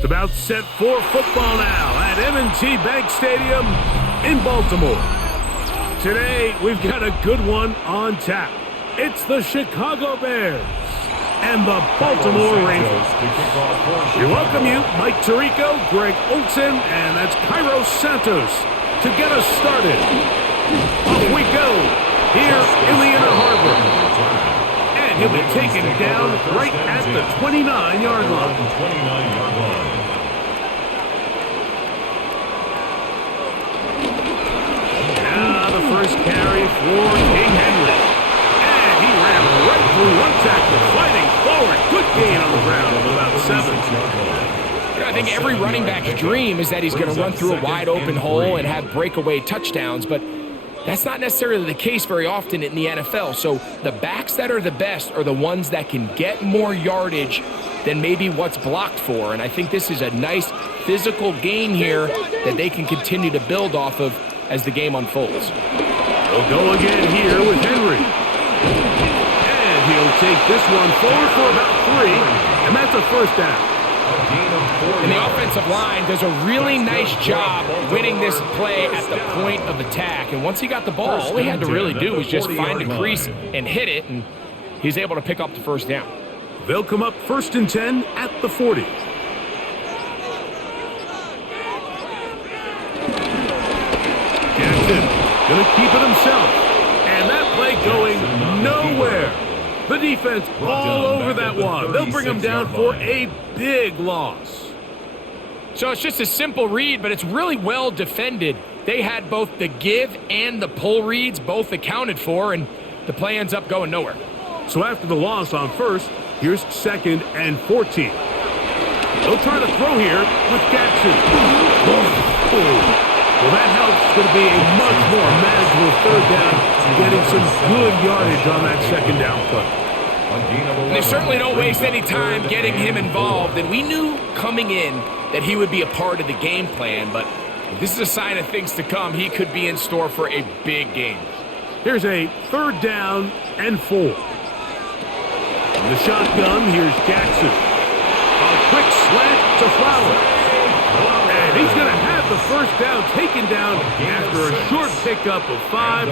Just about set for football now at M&T Bank Stadium in Baltimore. Today, we've got a good one on tap. It's the Chicago Bears and the Baltimore Ravens. We welcome you, Mike Tirico, Greg Olson, and that's Kairos Santos to get us started. Off we go here in the Inner Harbor. And he'll be taken down right at the 29-yard line. Now the first carry for King Henry. And he ran right through one tackle, fighting forward. Good gain on the ground of about 7. I think every running back's dream is that he's going to run through a wide open hole and have breakaway touchdowns, but that's not necessarily the case very often in the NFL. So the backs that are the best are the ones that can get more yardage than maybe what's blocked for. And I think this is a nice physical gain here that they can continue to build off of as the game unfolds. He'll go again here with Henry. And he'll take this one forward for about 3, and that's a first down. And the offensive line does a really nice job winning this play at the point of attack. And once he got the ball, all he had to really do was just find the crease and hit it, and he's able to pick up the first down. They'll come up 1st and 10 at the 40. Jackson going to keep it himself. And that play going nowhere. The defense all over that one. They'll bring him down for a big loss. So it's just a simple read, but it's really well defended. They had both the give and the pull reads both accounted for, and the play ends up going nowhere. So after the loss on first, here's 2nd and 14. They'll try to throw here with Jackson. Well, that helps. It's going to be a much more manageable 3rd down, getting some good yardage on that 2nd down play. And they certainly don't waste any time getting him involved, and we knew coming in that he would be a part of the game plan, but if this is a sign of things to come. He could be in store for a big game. Here's a 3rd down and 4. In the shotgun, here's Jackson. A quick slant to Flowers. And he's going to have the first down taken down after a short pickup of 5,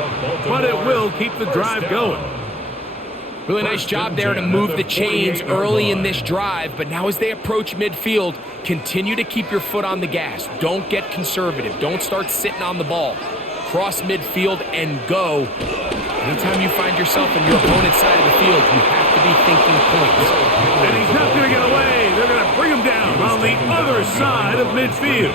but it will keep the drive going. Really nice job there to move the chains early in this drive, but now as they approach midfield, continue to keep your foot on the gas. Don't get conservative. Don't start sitting on the ball. Cross midfield and go. Anytime you find yourself on your opponent's side of the field, you have to be thinking points. And he's not going to get away. They're going to bring him down on the other side of midfield.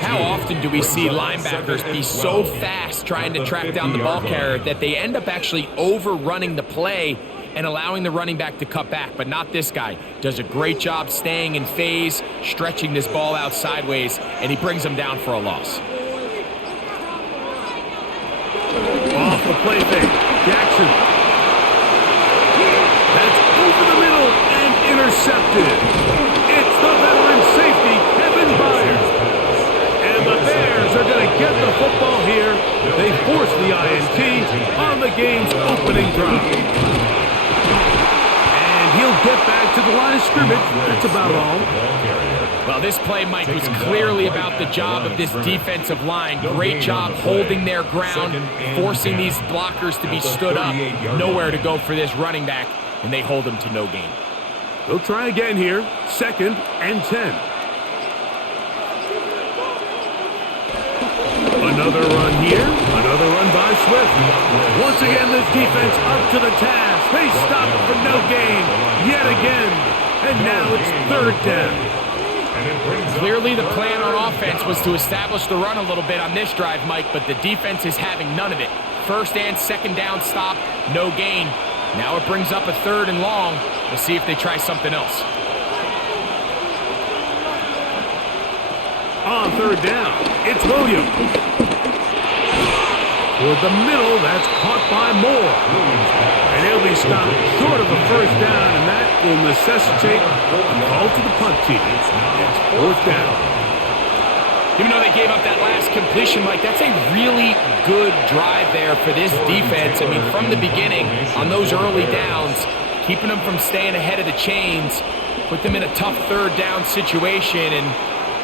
How often do we see linebackers be so fast trying to track down the ball carrier that they end up actually overrunning the play and allowing the running back to cut back? But not this guy. Does a great job staying in phase, stretching this ball out sideways, and he brings him down for a loss. Off the play fake, Jackson. That's over the middle and intercepted. It's the veteran safety, Kevin Byers. And the Bears are going to get the football here. They force the INT on the game's opening drive. And he'll get back to the line of scrimmage. That's about all. Well, this play, Mike, was clearly about the job of this defensive line. Great job holding their ground, forcing these blockers to be stood up. Nowhere to go for this running back, and they hold him to no gain. They'll try again here, 2nd and 10. Another run here, another run by Swift. Once again, this defense up to the task. They stop it for no gain yet again, and now it's 3rd down. Clearly the plan on offense was to establish the run a little bit on this drive, Mike, but the defense is having none of it. 1st and 2nd down stop, no gain. Now it brings up a 3rd and long. We'll see if they try something else. On 3rd down, it's Williams. Toward the middle, that's caught by Moore. And he'll be stopped short of the first down, and that will necessitate a call to the punt team. It's 4th down. Even though they gave up that last completion, Mike, that's a really good drive there for this defense. I mean, from the beginning, on those early downs, keeping them from staying ahead of the chains, put them in a tough third down situation, and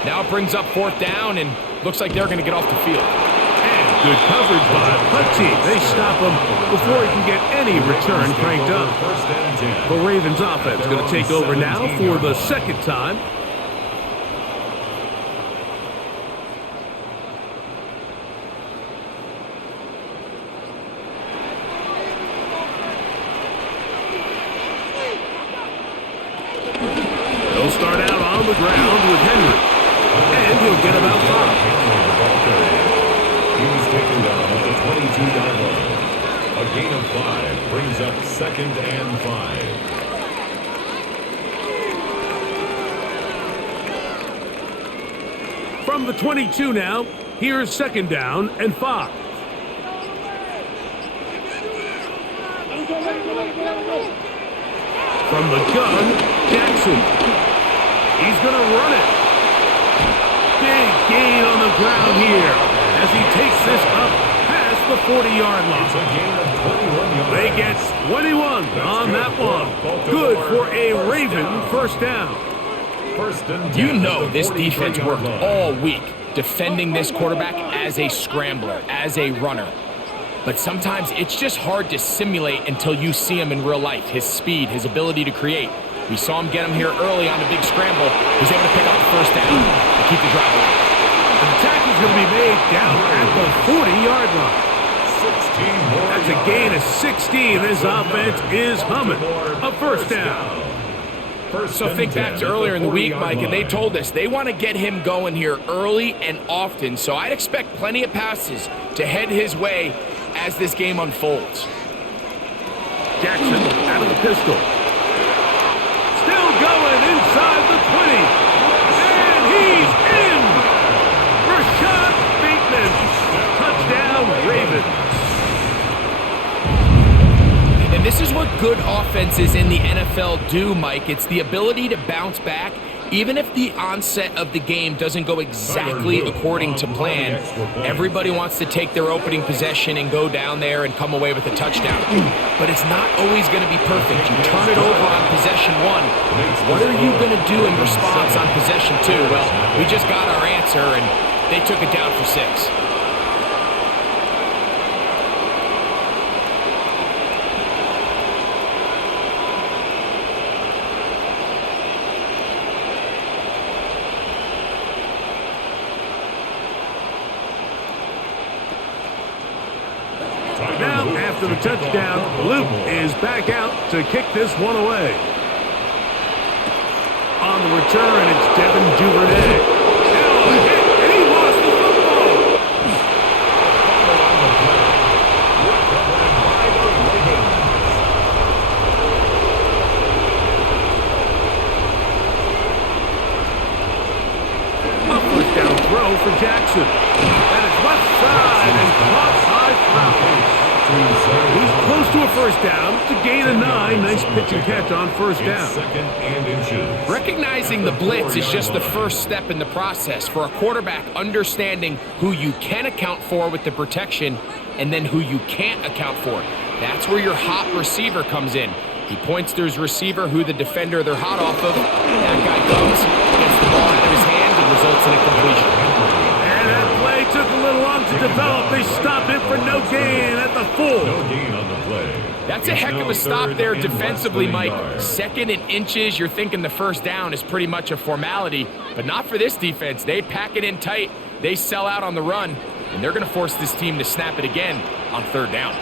now it brings up fourth down, and looks like they're going to get off the field. And good coverage by the punt team. They stop him before he can get any return cranked up. The Ravens offense going to take over now for the second time. They'll start out on the ground with Henry, and he'll get about 5. He was taken down at the 22-yard line. A gain of 5 brings up 2nd and 5. From the 22 now, here's 2nd down and 5. From the gun, Jackson. He's going to run it. Big gain on the ground here as he takes this up past the 40-yard line. It's a gain of 21 yards. They get 21 on that one. Good for a Raven first down. First and 10. You know this defense worked all week defending this quarterback as a scrambler, as a runner. But sometimes it's just hard to simulate until you see him in real life. His speed, his ability to create. We saw him get him here early on a big scramble. He's able to pick up the first down and keep the drive alive. The tackle's going to be made down at the 40-yard line. 16 more. That's a gain of 16. This offense is humming. A first down. So think back to earlier in the week, Mike, and they told us they want to get him going here early and often. So I'd expect plenty of passes to head his way as this game unfolds. Jackson out of the pistol. Still going inside the 20. And he's in. Rashad Bateman. Touchdown, Ravens. And this is what good offenses in the NFL do, Mike. It's the ability to bounce back, even if the onset of the game doesn't go exactly according to plan. Everybody wants to take their opening possession and go down there and come away with a touchdown. But it's not always going to be perfect. You turn it over on possession 1. What are you going to do in response on possession 2? Well, we just got our answer, and they took it down for 6. Now, after the touchdown, Luke is back out to kick this one away. On the return, it's Devin Duvernay. Now a hit, and he lost the football. A first down throw for Jackson. That is left side and caught by Flowers. He's close to a first down. It's a gain of 9. Nice pitch and catch on first down. Recognizing the blitz is just the first step in the process for a quarterback understanding who you can account for with the protection and then who you can't account for. That's where your hot receiver comes in. He points to his receiver who the defender they're hot off of. That guy comes, gets the ball out of his hand, and results in a completion. And that play took a little long to develop. They stopped it for no gain at the 4. No gain on the play. That's a heck of a stop there defensively, Mike. 2nd and inches, you're thinking the first down is pretty much a formality, but not for this defense. They pack it in tight, they sell out on the run, and they're going to force this team to snap it again on 3rd down.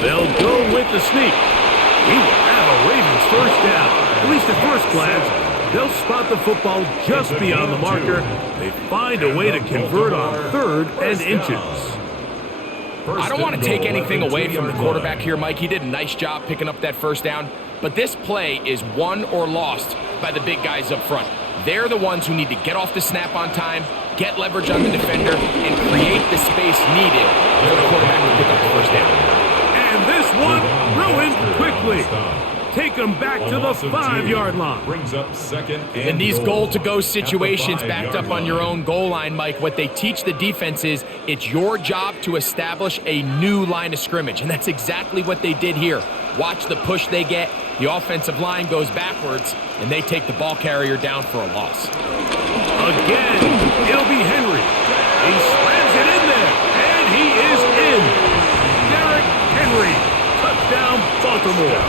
They'll go with the sneak. He will have a Ravens first down. At least at first glance, they'll spot the football just beyond the marker. They find a way to convert on 3rd and inches. I don't want to take anything away from the quarterback here, Mike. He did a nice job picking up that first down. But this play is won or lost by the big guys up front. They're the ones who need to get off the snap on time, get leverage on the defender, and create the space needed for the quarterback to pick up the first down. And this one ruined quickly. take them back to the 5-yard line. Brings up second and In these goal goal-to-go situations at the backed up 5-yard on your line. own goal line, Mike, what they teach the defense is it's your job to establish a new line of scrimmage, and that's exactly what they did here. Watch the push they get. The offensive line goes backwards, and they take the ball carrier down for a loss. Again, it'll be Henry. He slams it in there, and he is in. Derrick Henry, touchdown Baltimore.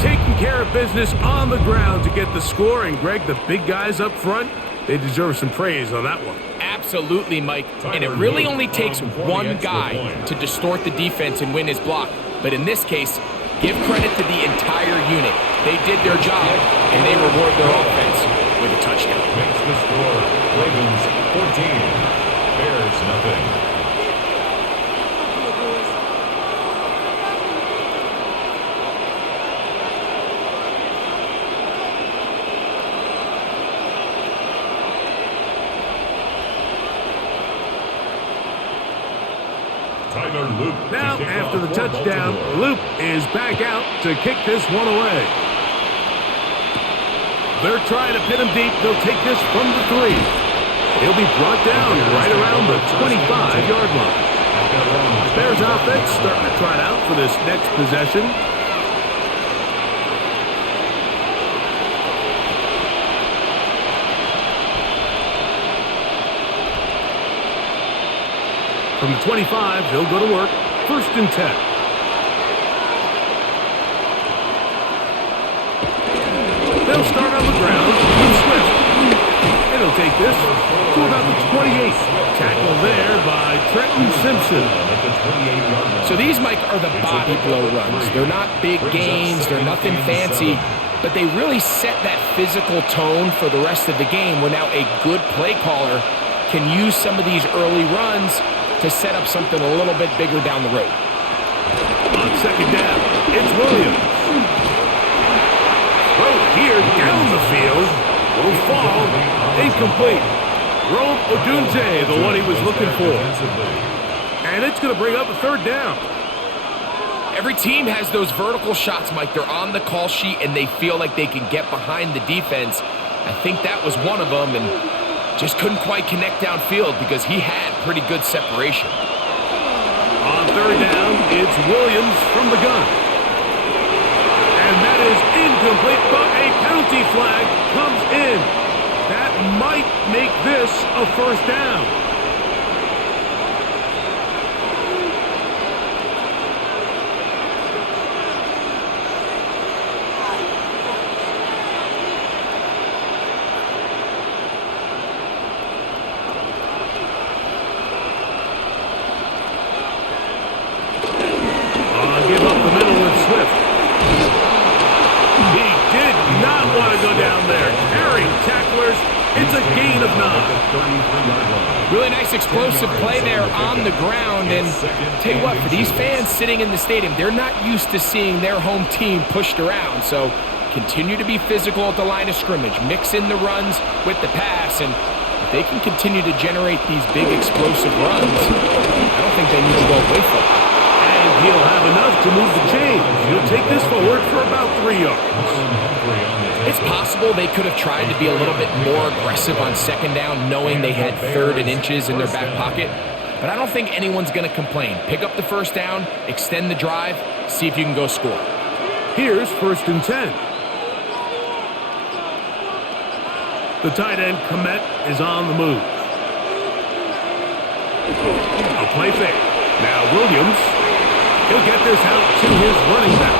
Taking care of business on the ground to get the score, and Greg, the big guys up front, they deserve some praise on that one. Absolutely, Mike. And it really only takes one guy to distort the defense and win his block. But in this case, give credit to the entire unit. They did their job, and they reward their offense with a touchdown. Makes the score. Ravens 14. Bears nothing. Now, after the touchdown, Luke is back out to kick this one away. They're trying to pin him deep. They'll take this from the 3. He'll be brought down right around the 25-yard line. Bears offense starting to try it out for this next possession. From the 25, they'll go to work. 1st and 10. They'll start on the ground with Swift. And he'll take this to about the 28. Tackle there by Trenton Simpson. So these, Mike, are the body blow runs. They're not big gains. They're nothing fancy. But they really set that physical tone for the rest of the game where now a good play caller can use some of these early runs to set up something a little bit bigger down the road. On 2nd down, it's Williams. Throw here down the field. Will fall. Incomplete. Rome Odunze, the one he was looking for. And it's going to bring up a 3rd down. Every team has those vertical shots, Mike. They're on the call sheet, and they feel like they can get behind the defense. I think that was one of them, and just couldn't quite connect downfield because he had pretty good separation. On 3rd down, it's Williams from the gun. And that is incomplete, but a penalty flag comes in. That might make this a 1st down. Give up the middle with Swift. He did not want to go down there. Carrying tacklers. It's a gain of 9. Really nice explosive play there on the ground. And tell you what, for these fans sitting in the stadium, they're not used to seeing their home team pushed around. So continue to be physical at the line of scrimmage. Mix in the runs with the pass. And if they can continue to generate these big explosive runs, I don't think they need to go away from it. He'll have enough to move the chains. He'll take this forward for about 3 yards. It's possible they could have tried to be a little bit more aggressive on 2nd down, knowing they had 3rd and inches in their back pocket. But I don't think anyone's going to complain. Pick up the 1st down, extend the drive, see if you can go score. Here's 1st and 10. The tight end, Komet, is on the move. A play fake. Now Williams. He'll get this out to his running back.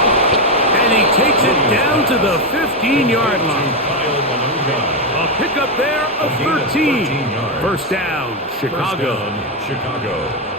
And he takes it down to the 15-yard line. A pickup there of 13. 1st down, Chicago.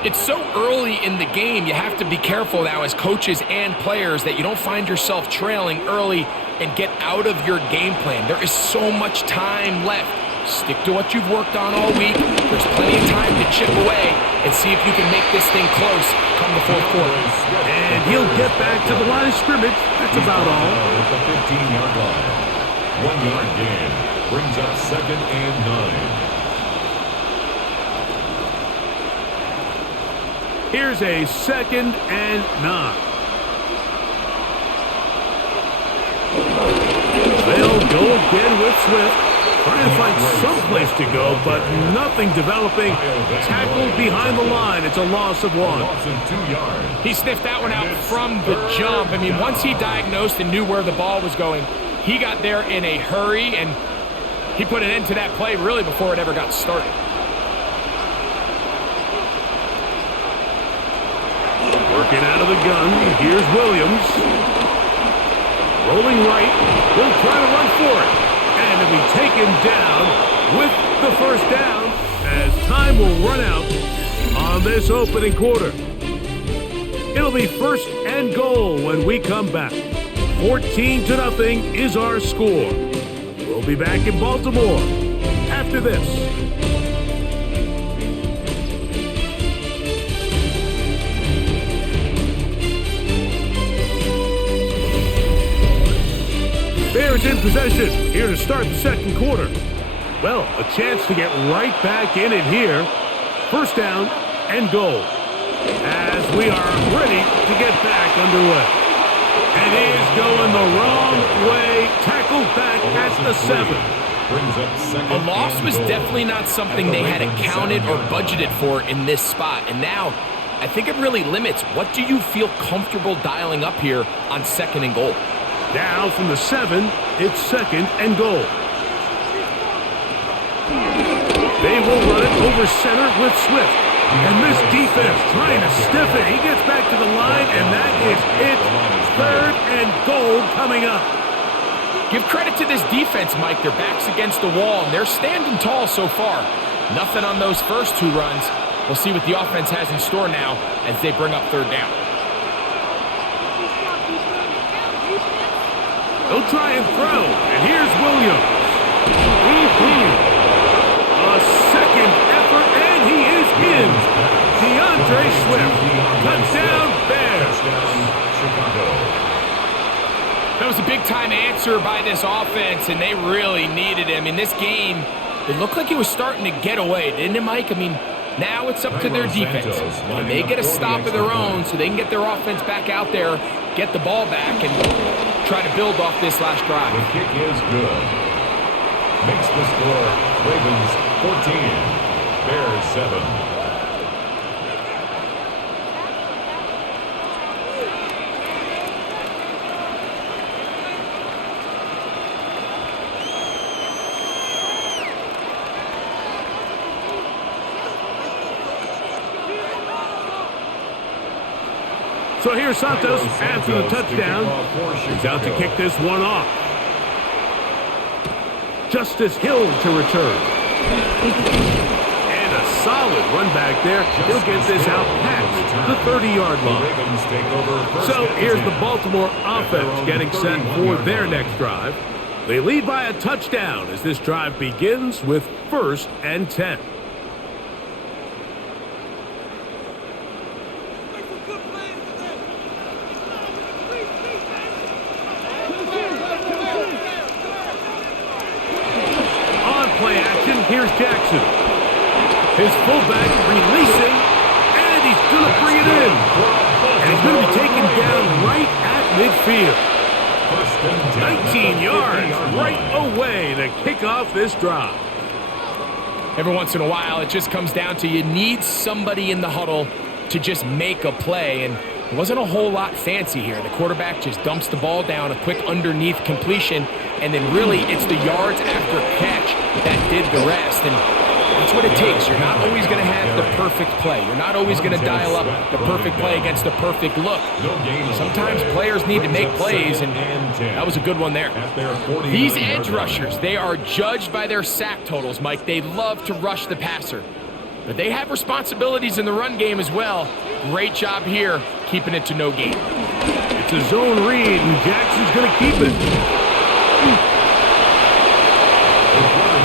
It's so early in the game, you have to be careful now as coaches and players that you don't find yourself trailing early and get out of your game plan. There is so much time left. Stick to what you've worked on all week. There's plenty of time to chip away and see if you can make this thing close come the 4th quarter. And he'll get back to the line of scrimmage. That's about all. At the 15-yard line. 1-yard gain. Brings up 2nd and 9. Here's a 2nd and 9. Go again with Swift. Trying to find some place to go, but nothing developing. Tackled behind the line. It's a loss of 1. Loss of 2 yards. He sniffed that one out from the jump. I mean, once he diagnosed and knew where the ball was going, he got there in a hurry, and he put an end to that play really before it ever got started. Working out of the gun. Here's Williams. Rolling right. He'll try to run for it. And he'll be taken down with the first down as time will run out on this opening quarter. It'll be 1st and goal when we come back. 14-0 is our score. We'll be back in Baltimore after this. Bears in possession, here to start the second quarter. Well, a chance to get right back in it here. 1st down and goal. As we are ready to get back underway. And he is going the wrong way. Tackled back at the 7. A loss was definitely not something they had accounted or budgeted for in this spot. And now, I think it really limits what do you feel comfortable dialing up here on 2nd and goal. Now from the 7, it's 2nd and goal. They will run it over center with Swift. And this defense trying to stiff it. He gets back to the line, and that is it. 3rd and goal coming up. Give credit to this defense, Mike. Their back's against the wall, and they're standing tall so far. Nothing on those first 2 runs. We'll see what the offense has in store now as they bring up 3rd down. They'll try and throw, and here's Williams. A second effort, and he is in. DeAndre Swift, touchdown Bears. That was a big-time answer by this offense, and they really needed him. In this game, it looked like he was starting to get away, didn't it, Mike? I mean, now it's up to their defense. And they get a stop of their own so they can get their offense back out there, get the ball back, and try to build off this last drive. The kick is good. Makes the score Ravens 14, Bears 7. So here's Santos after the touchdown. He's out to kick this one off. Justice Hill to return. And a solid run back there. He'll get this out past the 30-yard line. So here's the Baltimore offense getting set for their next drive. They lead by a touchdown as this drive begins with 1st and 10. Play action, here's Jackson. His fullback releasing, and he's going to bring it in. And he's going to be taken down right at midfield. 19 yards right away to kick off this drive. Every once in a while, it just comes down to you need somebody in the huddle to just make a play, and it wasn't a whole lot fancy here. The quarterback just dumps the ball down, a quick underneath completion, and then really it's the yards after catch that did the rest. And that's what it takes. You're not always going to have the perfect play. You're not always going to dial up the perfect play against the perfect look. Sometimes players need to make plays, and that was a good one there. These edge rushers, they are judged by their sack totals, Mike. They love to rush the passer. But they have responsibilities in the run game as well. Great job here, keeping it to no gain. It's a zone read, and Jackson's going to keep it.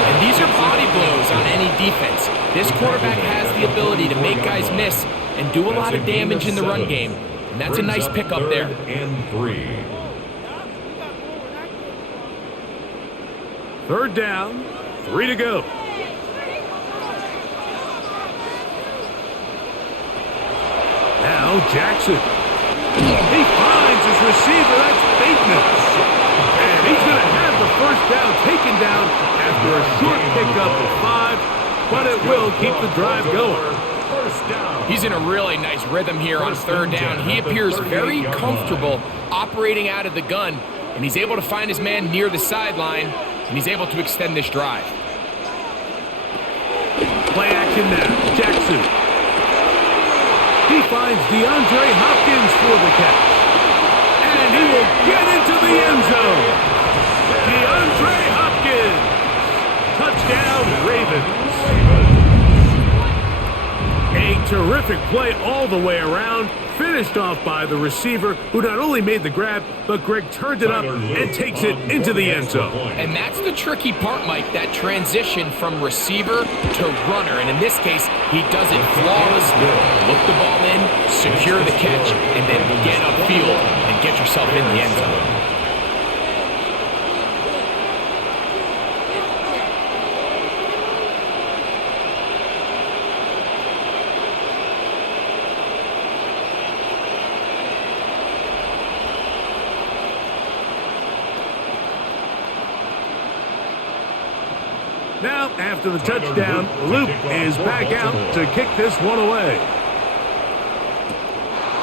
And these are body blows on any defense. This quarterback has the ability to make guys miss and do a lot of damage in the run game. And that's a nice pickup there. And 3. 3rd down, 3 to go. Now Jackson. He finds his receiver. That's Bateman. And he's going to have the first down, taken down after a short pickup of 5, but it will keep the drive going. First down. He's in a really nice rhythm here on third down. He appears very comfortable operating out of the gun, and he's able to find his man near the sideline, and he's able to extend this drive. Play action now. Jackson. He finds DeAndre Hopkins for the catch. And he will get into the end zone. DeAndre Hopkins. Touchdown, Ravens. A terrific play all the way around. Finished off by the receiver, who not only made the grab, but Greg turned it up and takes it into the end zone. And that's the tricky part, Mike, that transition from receiver to runner. And in this case, he does it flawlessly. Look the ball in, secure the catch, and then get upfield and get yourself in the end zone. Now, after the touchdown, Luke is back out to kick this one away.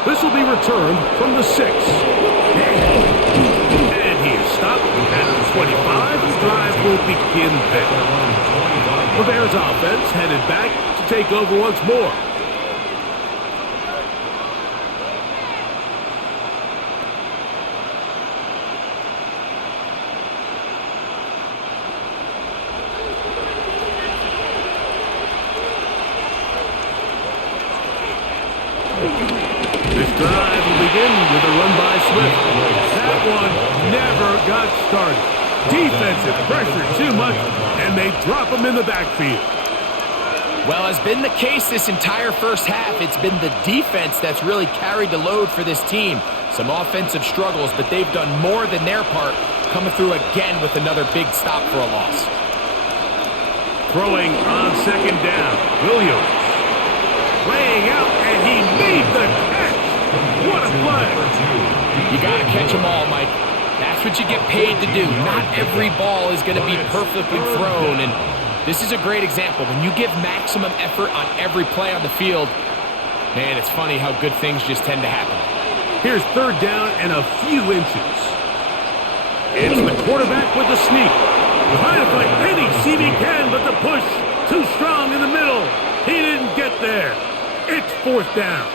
This will be returned from the 6. And he is stopped at the 25. The drive will begin there. The Bears offense headed back to take over once more. This drive will begin with a run by Swift. That one never got started. Defensive pressure too much, and they drop him in the backfield. Well, as been the case this entire first half, it's been the defense that's really carried the load for this team. Some offensive struggles, but they've done more than their part, coming through again with another big stop for a loss. Throwing on second down, Williams. Laying out, and he made the catch. What a play. You got to catch them all, Mike. That's what you get paid to do. Not every ball is going to be perfectly thrown, and this is a great example. When you give maximum effort on every play on the field, man, it's funny how good things just tend to happen. Here's third down and a few inches. It's the quarterback with the sneak. Trying to fight any seam he can, but the push too strong in the middle. He didn't get there. It's fourth down.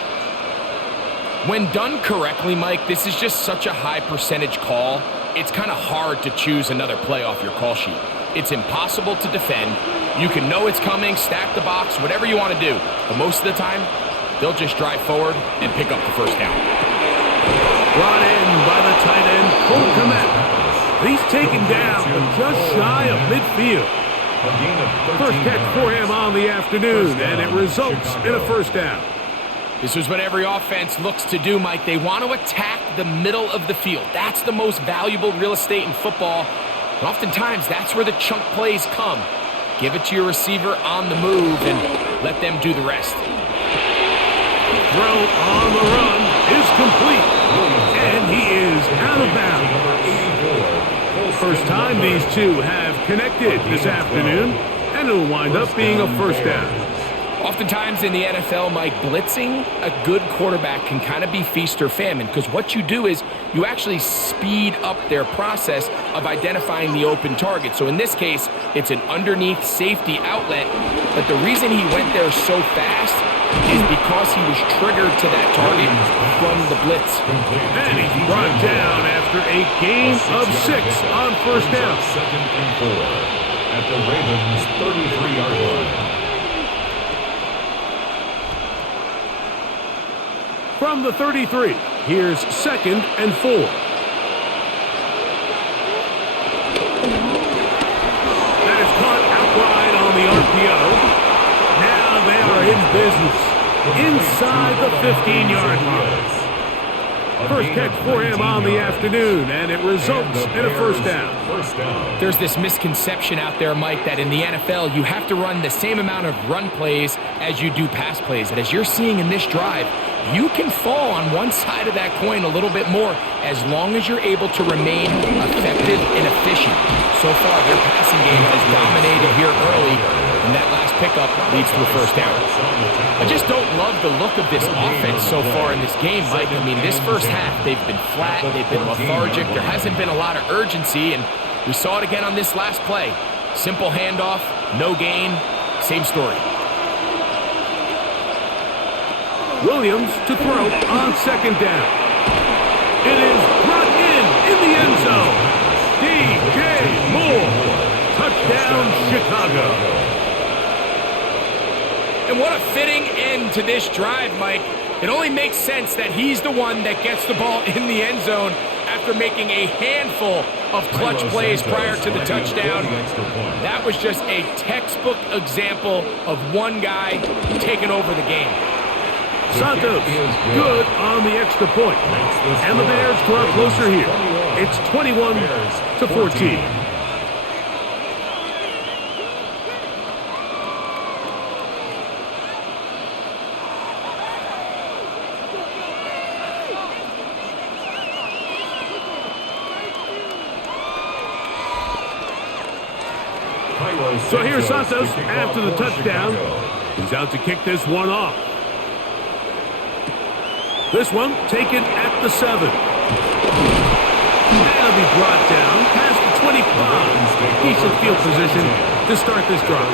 When done correctly, Mike, this is just such a high percentage call. It's kind of hard to choose another play off your call sheet. It's impossible to defend. You can know it's coming, stack the box, whatever you want to do. But most of the time, they'll just drive forward and pick up the first down. Brought in by the tight end, Cole Kmet. He's taken down just shy of midfield. First catch for him on the afternoon, and it results in a first down. This is what every offense looks to do, Mike. They want to attack the middle of the field. That's the most valuable real estate in football. And oftentimes, that's where the chunk plays come. Give it to your receiver on the move and let them do the rest. Throw on the run is complete, and he is out of bounds. First time these two have connected this afternoon, and it'll wind up being a first down. Oftentimes in the NFL, Mike, blitzing a good quarterback can kind of be feast or famine, because what you do is you actually speed up their process of identifying the open target. So in this case, it's an underneath safety outlet, but the reason he went there so fast is because he was triggered to that target from the blitz. And he's brought down after a gain of 6 on first down. Second and 4 at the Ravens' 33-yard line. From the 33, here's second and 4. That is caught outright on the RPO. Now they are in business inside the 15-yard line. A First catch for him on the afternoon, and it results in a first down. There's this misconception out there, Mike, that in the NFL, you have to run the same amount of run plays as you do pass plays. And as you're seeing in this drive, you can fall on one side of that coin a little bit more as long as you're able to remain effective and efficient. So far, their passing game has dominated here early, and that last pickup leads to a first down. I just don't love the look of this offense so far in this game, Mike. I mean, this first half, they've been flat, they've been lethargic, there hasn't been a lot of urgency, and we saw it again on this last play. Simple handoff, no gain, same story. Williams to throw on second down. It is brought in the end zone. DJ Moore. Touchdown, Chicago. And what a fitting end to this drive, Mike. It only makes sense that he's the one that gets the ball in the end zone after making a handful of clutch plays prior to the touchdown. That was just a textbook example of one guy taking over the game. Santos, good on the extra point. And the Bears draw closer here. It's 21-14. So here's Santos after the touchdown. He's out to kick this one off. This one taken at the 7. That'll be brought down past the 25. Decent field position to start this drive.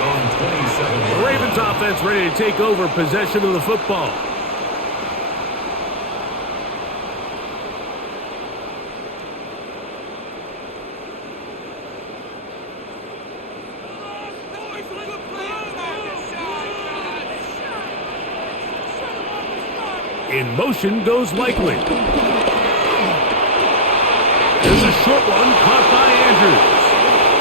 The Ravens offense ready to take over possession of the football. In motion goes Likely. There's a short one caught by Andrews.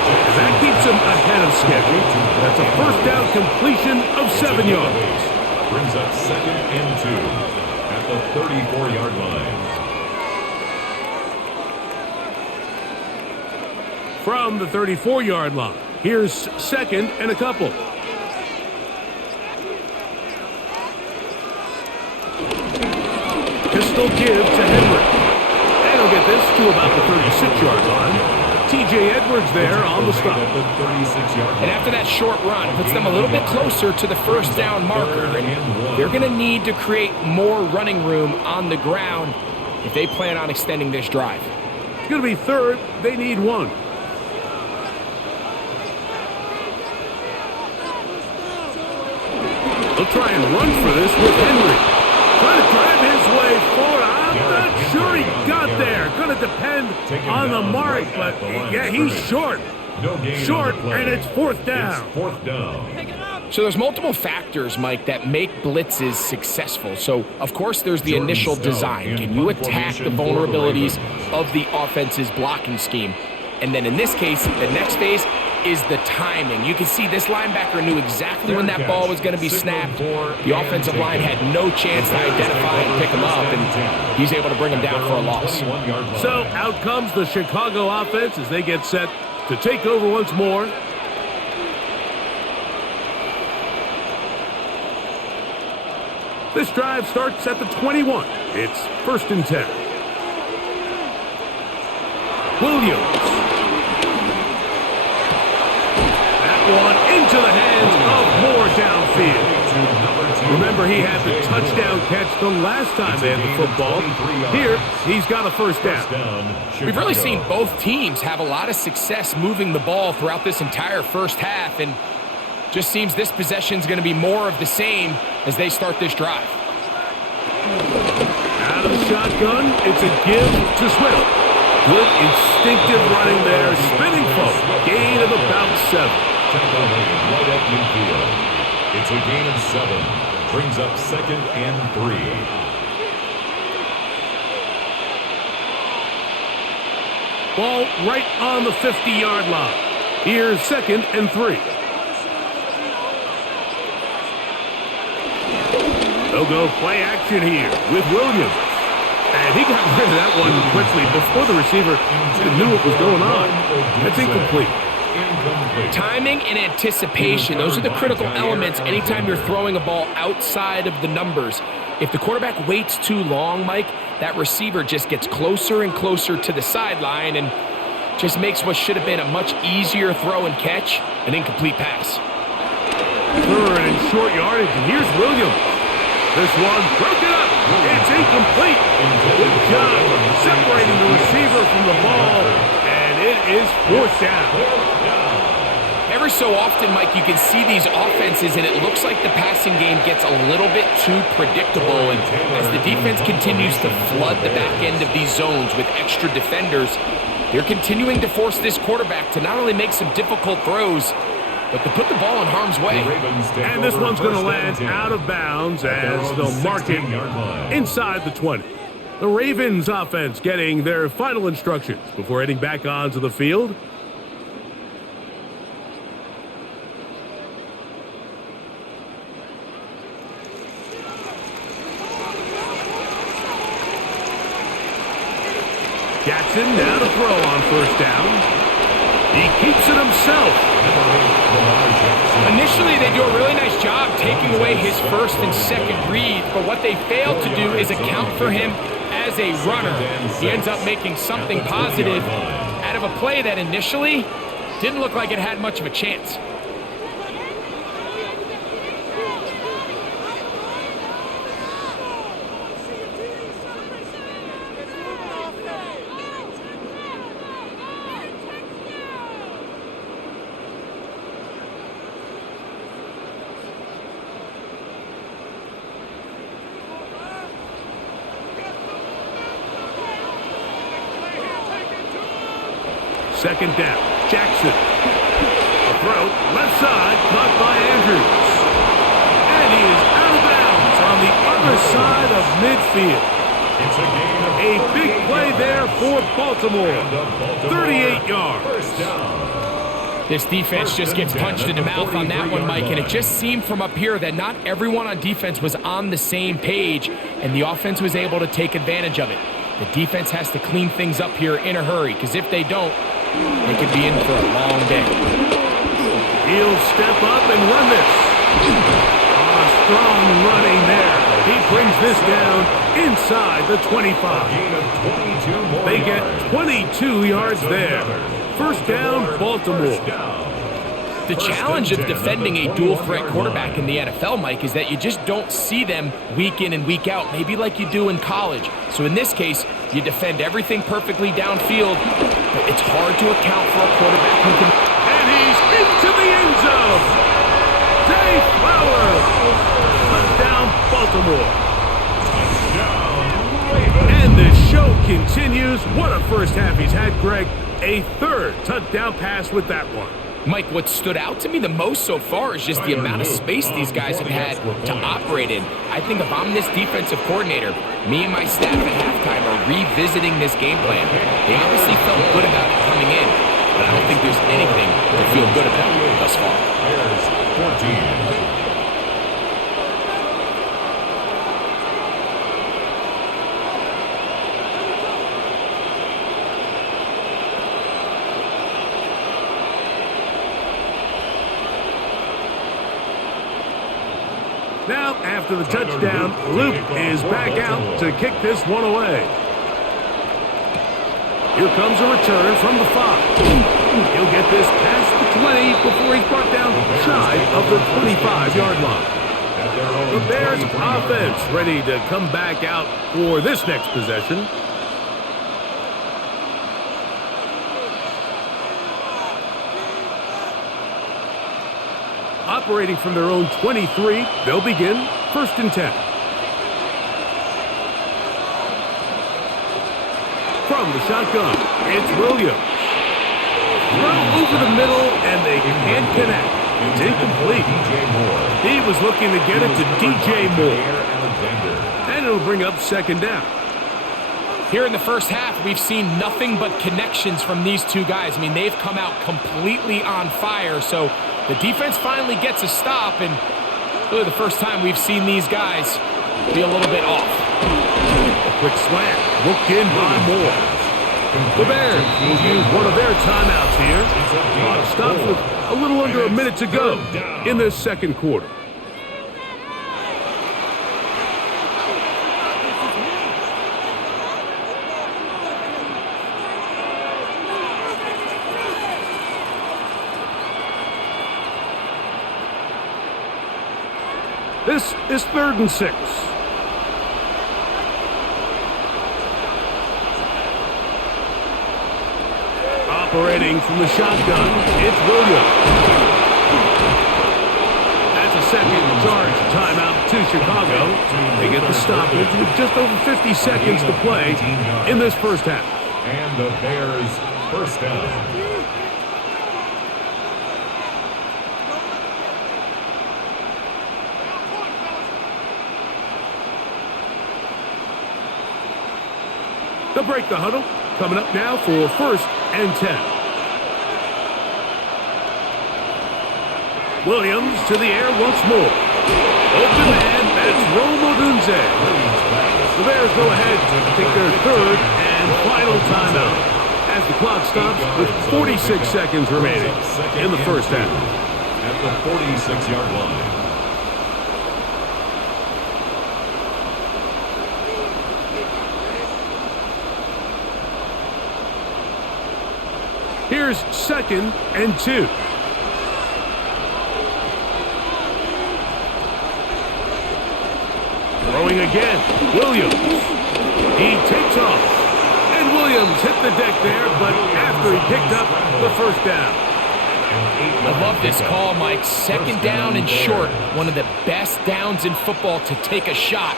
And that keeps him ahead of schedule. That's a first down completion of 7 yards. Brings up 2nd and 2 at the 34-yard line. From the 34-yard line, here's 2nd and a couple. Pistol give to Henry. And he'll get this to about the 36-yard line. T.J. Edwards there on the stop. And after that short run, puts them a little bit closer to the first down marker. And they're going to need to create more running room on the ground if they plan on extending this drive. It's going to be 3rd. They need 1. They'll try and run for this with Henry. Trying to drive his way forward. I'm not sure he got there. Going to depend on the mark, but yeah, he's short. Short, and it's 4th down. So there's multiple factors, Mike, that make blitzes successful. So, of course, there's the initial design. Can you attack the vulnerabilities of the offense's blocking scheme? And then in this case, the next phase is the timing. You can see this linebacker knew exactly when that ball was going to be snapped. The offensive line had no chance to identify and pick him up, and he's able to bring him down for a loss. So out comes the Chicago offense as they get set to take over once more. This drive starts at the 21. It's 1st and 10. Williams. One into the hands of Moore downfield. Remember, he had the touchdown catch the last time they had the football. Here, he's got a first down. We've really seen both teams have a lot of success moving the ball throughout this entire first half, and just seems this possession is going to be more of the same as they start this drive. Out of the shotgun, it's a give to Swift. Good instinctive running there, spinning forward. Gain of about 7. Right at midfield. It's a gain of 7. Brings up 2nd and 3. Ball right on the 50-yard line. Here's 2nd and 3. They'll go play action here with Williams. And he got rid of that one quickly before the receiver even knew what was going on. That's incomplete. Timing and anticipation, those are the critical elements anytime you're throwing a ball outside of the numbers. If the quarterback waits too long, Mike, that receiver just gets closer and closer to the sideline and just makes what should have been a much easier throw and catch an incomplete pass. Third and short yardage, and here's Williams. This one broken up. It's incomplete. Good job separating the receiver from the ball, and it is fourth down. Every so often, Mike, you can see these offenses, and it looks like the passing game gets a little bit too predictable. And as the defense continues to flood the back end of these zones with extra defenders, they're continuing to force this quarterback to not only make some difficult throws, but to put the ball in harm's way. And this one's going to land out of bounds as they'll mark it inside the 20. The Ravens offense getting their final instructions before heading back onto the field. Jackson now to throw on first down. He keeps it himself. Initially, they do a really nice job taking away his first and second read, but what they fail to do is account for him as a runner. He ends up making something positive out of a play that initially didn't look like it had much of a chance. Second down, Jackson. A throw, left side, caught by Andrews. And he is out of bounds on the other side of midfield. A big play there for Baltimore. 38 yards. This defense just gets punched in the mouth on that one, Mike, and it just seemed from up here that not everyone on defense was on the same page, and the offense was able to take advantage of it. The defense has to clean things up here in a hurry, because if they don't, they could be in for a long day. He'll step up and run this. Strong running there. He brings this down inside the 25. They get 22 yards there. First down, Baltimore. The challenge of defending a dual-threat quarterback in the NFL, Mike, is that you just don't see them week in and week out, maybe like you do in college. So in this case, you defend everything perfectly downfield, but it's hard to account for a quarterback who can... And he's into the end zone! Zay Flowers! Touchdown, Baltimore! And the show continues. What a first half he's had, Greg. A third touchdown pass with that one. Mike, what stood out to me the most so far is just the amount of space these guys have had to operate in. I think if I'm this defensive coordinator, me and my staff at halftime are revisiting this game plan. They obviously felt good about it coming in, but I don't think there's anything to feel good about thus far. Bears 14. Now, after the touchdown, Luke is back out to kick this one away. Here comes a return from the 5. He'll get this past the 20 before he's brought down shy of the 25-yard line. The Bears offense ready to come back out for this next possession. Operating from their own 23, they'll begin first and 10. From the shotgun, it's Williams. Throw over the middle, and they can't connect. It's incomplete. He was looking to get it to DJ Moore. And it'll bring up second down. Here in the first half, we've seen nothing but connections from these two guys. I mean, they've come out completely on fire, so the defense finally gets a stop, and really the first time we've seen these guys be a little bit off. The Quick slant, looked in by Moore. The Bears will use one of their timeouts here. Clock stops with a little under a minute to go in this second quarter. This is 3rd and 6. Operating from the shotgun, it's Williams. That's a second charge timeout to Chicago. They get the stoppage with just over 50 seconds to play in this first half. And the Bears first down. They'll break the huddle. Coming up now for 1st and 10. Williams to the air once more. Open man, that's Rome Odunze. The Bears go ahead to take their 3rd and final timeout as the clock stops with 46 seconds remaining in the first half. At the 46-yard line. Here's 2nd and 2. Throwing again, Williams. He takes off. And Williams hit the deck there, but after he picked up the first down. I love this call, Mike. 2nd down and short. One of the best downs in football to take a shot.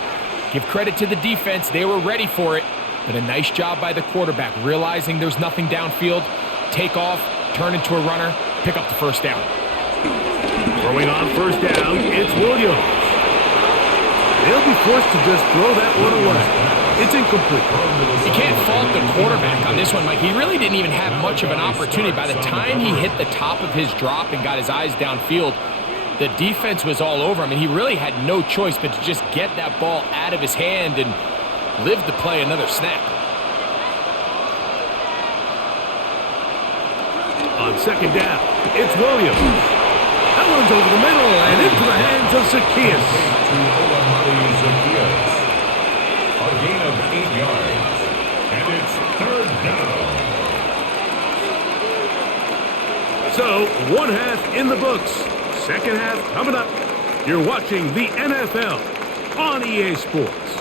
Give credit to the defense. They were ready for it. But a nice job by the quarterback, realizing there's nothing downfield. Take off, turn into a runner, pick up the first down. Throwing on first down, it's Williams. They'll be forced to just throw that one away. It's incomplete. You can't fault the quarterback on this one, Mike. He really didn't even have much of an opportunity. By the time he hit the top of his drop and got his eyes downfield, the defense was all over him, and he really had no choice but to just get that ball out of his hand and live to play another snap. On 2nd down, it's Williams. That one's over the middle and into the hands of Zacchaeus. A gain of 8 yards. And it's 3rd down. So, 1 half in the books. 2nd half coming up. You're watching the NFL on EA Sports.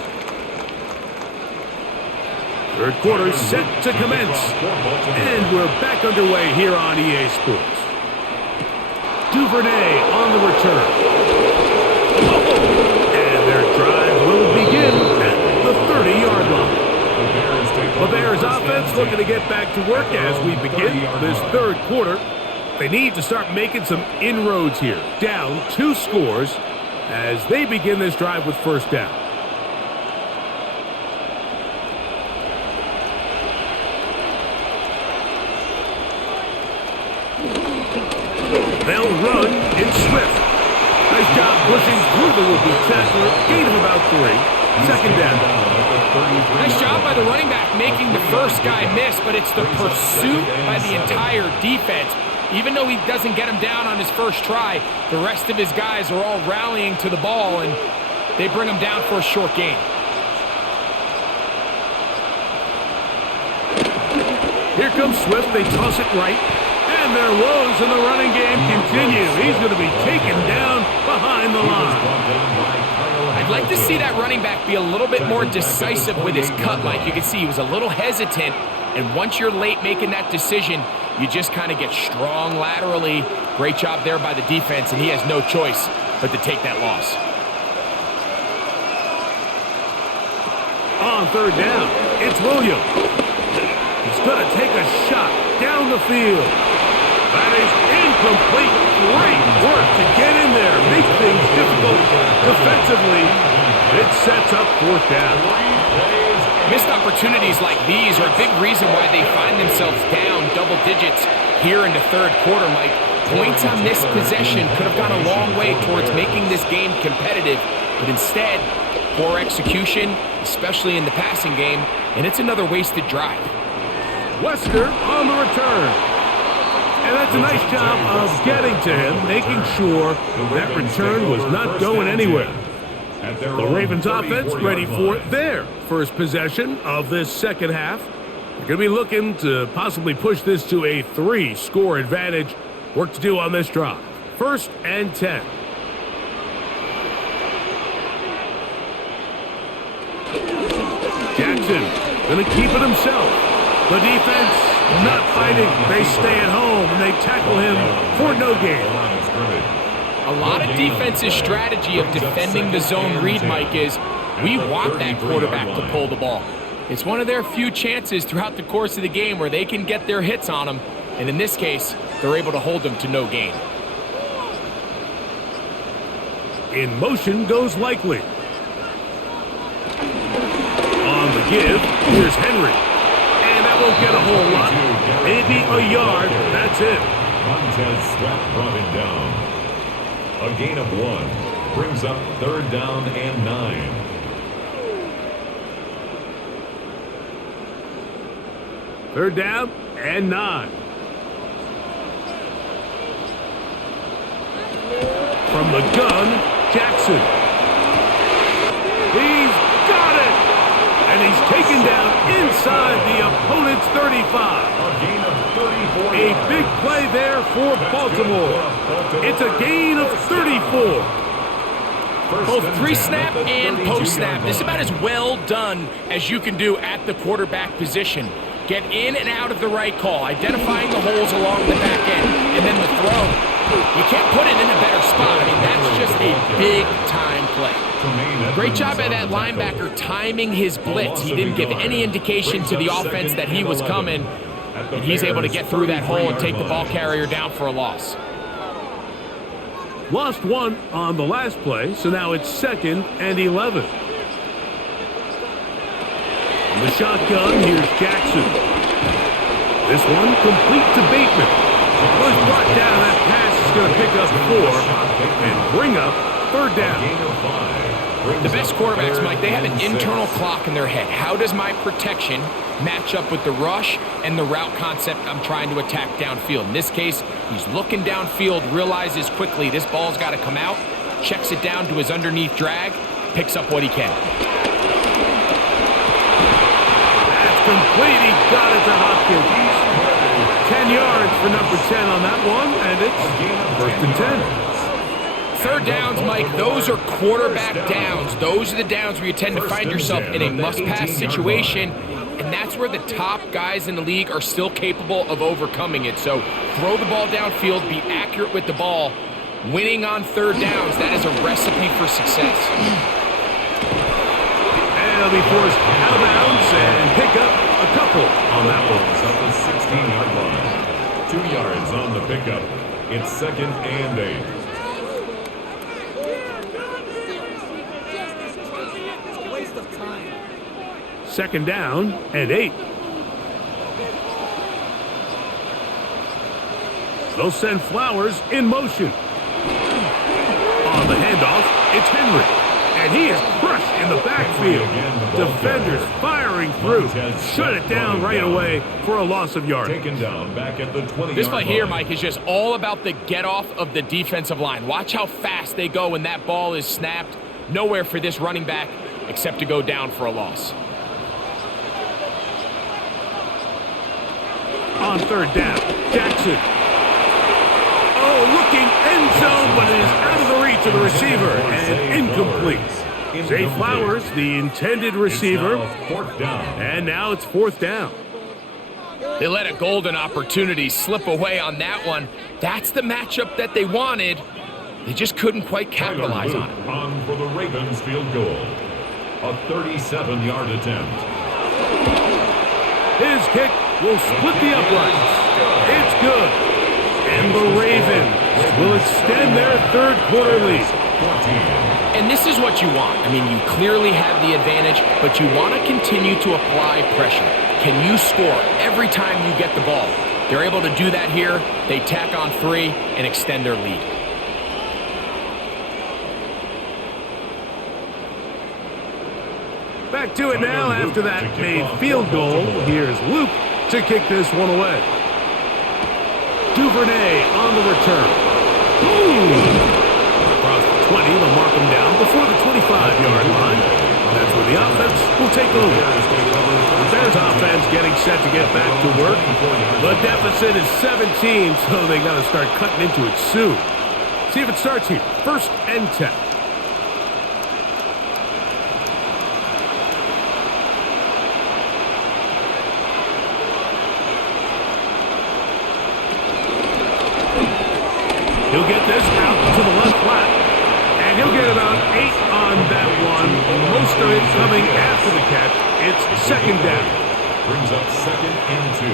3rd quarter set to commence. And we're back underway here on EA Sports. Duvernay on the return. And their drive will begin at the 30-yard line. The Bears offense looking to get back to work as we begin this 3rd quarter. They need to start making some inroads here. Down 2 scores as they begin this drive with first down. They'll run in Swift. Nice job pushing through the would-be tackler. Gain of about 3. 2nd down. Nice job by the running back making the first guy miss, but it's the pursuit by the entire defense. Even though he doesn't get him down on his first try, the rest of his guys are all rallying to the ball, and they bring him down for a short gain. Here comes Swift. They toss it right. And their woes in the running game continue. He's going to be taken down behind the line. I'd like to see that running back be a little bit more decisive with his cut, Mike. You can see he was a little hesitant, and once you're late making that decision, you just kind of get strong laterally. Great job there by the defense, and he has no choice but to take that loss. On 3rd down, it's Williams. He's going to take a shot down the field. That is incomplete. Great work to get in there. Make things difficult defensively. It sets up 4th down. Missed opportunities like these are a big reason why they find themselves down double digits here in the 3rd quarter, Mike. Points on this possession could have gone a long way towards making this game competitive, but instead, Poor execution, especially in the passing game, and it's another wasted drive. Wesker on the return. And that's a nice job of getting to him, making sure that return was not going anywhere. The Ravens offense ready for their first possession of this second half. They're going to be looking to possibly push this to a 3-score advantage. Work to do on this drive. 1st and 10. Jackson going to keep it himself. The defense not fighting. They stay at home and they tackle him for no gain. A lot of defense's strategy of defending the zone read, Mike, is we want that quarterback to pull the ball. It's one of their few chances throughout the course of the game where they can get their hits on him, and in this case, they're able to hold them to no gain. In motion goes Likely. On the give, here's Henry. And that won't get a whole lot. Maybe a yard, that's it. Montez Sweat brought him down. A gain of 1 brings up 3rd down and 9. Third down and 9. From the gun, Jackson. He's got it! And he's taken down inside the opponent's 35. A gain of 34. A big play there for Baltimore. It's a gain of 34. Both pre-snap and post-snap. This is about as well done as you can do at the quarterback position. Get in and out of the right call, identifying the holes along the back end, and then the throw. You can't put it in a better spot. I mean, that's just a big-time play. Great job by that linebacker timing his blitz. He didn't give any indication to the offense that he was coming, and he's able to get through that hole and take the ball carrier down for a loss. Lost 1 on the last play, so now it's 2nd and 11. From the shotgun, here's Jackson. This one complete to Bateman. Was brought down. That pass is going to pick up 4 and bring up 3rd down. The best quarterbacks, Mike, they have an internal clock in their head. How does my protection match up with the rush and the route concept I'm trying to attack downfield? In this case, he's looking downfield, realizes quickly this ball's got to come out, checks it down to his underneath drag, picks up what he can. That's complete. He got it to Hopkins. 10 yards for number 10 on that one, and it's 1st and 10. 3rd downs, Mike, those are quarterback downs. Those are the downs where you tend to find yourself in a must-pass situation, and that's where the top guys in the league are still capable of overcoming it. So throw the ball downfield, be accurate with the ball. Winning on 3rd downs, that is a recipe for success. And he'll be forced out of bounds and pick up a couple on that one. At the 16-yard line. 2 yards on the pickup. It's 2nd and 8. Second down and 8. They'll send Flowers in motion. On the handoff, it's Henry. And he is crushed in the backfield. Defenders firing through. Shut it down right away for a loss of yardage. Taken down back at the 20-yard This play here, Mike, is just all about the get-off of the defensive line. Watch how fast they go when that ball is snapped. Nowhere for this running back except to go down for a loss. On 3rd down, Jackson. Oh, looking end zone, but it is out of the reach of the receiver and incomplete. Zay Flowers, the intended receiver, and now it's 4th down. They let a golden opportunity slip away on that one. That's the matchup that they wanted. They just couldn't quite capitalize on it. On for the Ravens field goal. A 37-yard attempt. His kick will split the uprights. It's good. And the Ravens will extend their 3rd quarter lead. 14. And this is what you want. I mean, you clearly have the advantage, but you want to continue to apply pressure. Can you score every time you get the ball? They're able to do that here. They tack on 3 and extend their lead. Back to it now after that made field goal. Here's Luke to kick this one away. Duvernay on the return. Across the 20, they'll mark him down before the 25-yard line. That's where the offense will take over. The Bears offense getting set to get back to work. The deficit is 17, so they got to start cutting into it soon. See if it starts here. 1st and 10. He'll get this out to the left flat, and he'll get about 8 on that one. Most of it coming after the catch. It's 2nd down. Brings up 2nd and 2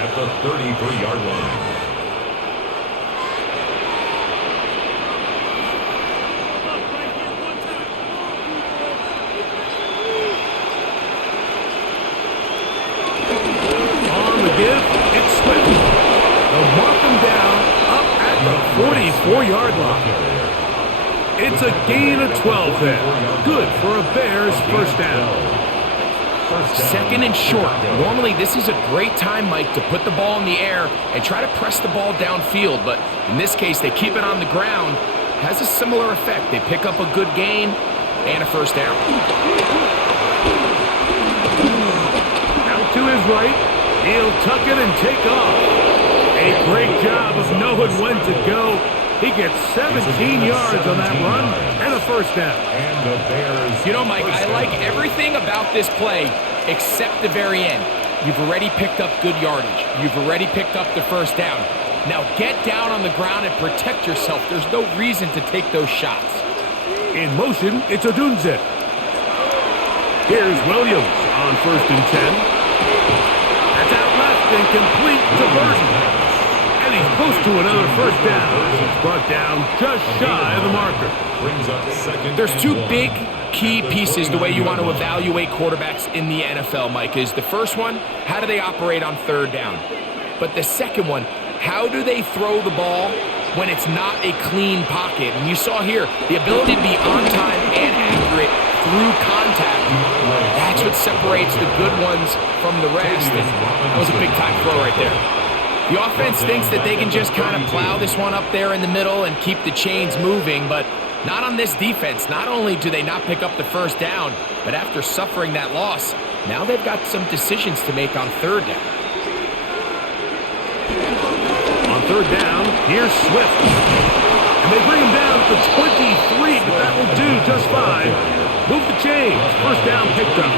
at the 33-yard line. On the give, it's Swift. They'll mark him down up at the 44-yard line. It's a gain of 12 there. Good for a Bears 1st down. 2nd and short. Normally, this is a great time, Mike, to put the ball in the air and try to press the ball downfield. But in this case, they keep it on the ground. Has a similar effect. They pick up a good gain and a 1st down. Out to his right. He'll tuck it and take off. A great job of knowing when to go. He gets 17 yards on that run and a 1st down. And the Bears. You know, Mike, I like everything about this play except the very end. You've already picked up good yardage. You've already picked up the 1st down. Now get down on the ground and protect yourself. There's no reason to take those shots. In motion, it's Odunze. Here's Williams on 1st and 10. That's out left and complete to Burton. And he's close to another 1st down. He's brought down just shy of the marker. Brings up 2nd. There's two and 1. big key pieces the way you want to evaluate quarterbacks in the NFL, Mike, is the first one, how do they operate on 3rd down? But the second one, how do they throw the ball when it's not a clean pocket? And you saw here, the ability to be on time and accurate through contact. That's what separates the good ones from the rest. And that was a big-time throw right there. The offense thinks that they can just kind of plow this one up there in the middle and keep the chains moving, but not on this defense. Not only do they not pick up the 1st down, but after suffering that loss, now they've got some decisions to make on 3rd down. On 3rd down, here's Swift. And they bring him down to 23, but that will do just fine. Move the chains. 1st down picked up.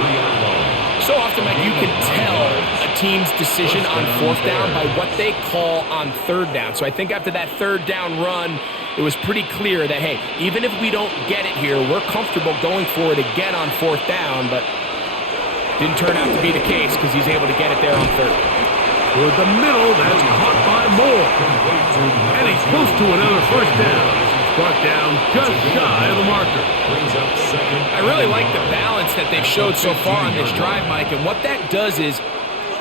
So often, Mike, you can tell a team's decision on 4th down by what they call on 3rd down. So I think after that 3rd down run, it was pretty clear that, hey, even if we don't get it here, we're comfortable going for it again on 4th down, but didn't turn out to be the case because he's able to get it there on 3rd. Toward the middle, that's caught by Moore. And he's close to another 1st down. Brought down just shy of the marker. Brings up 2nd. I really like the balance that they've showed so far on this drive, Mike, and what that does is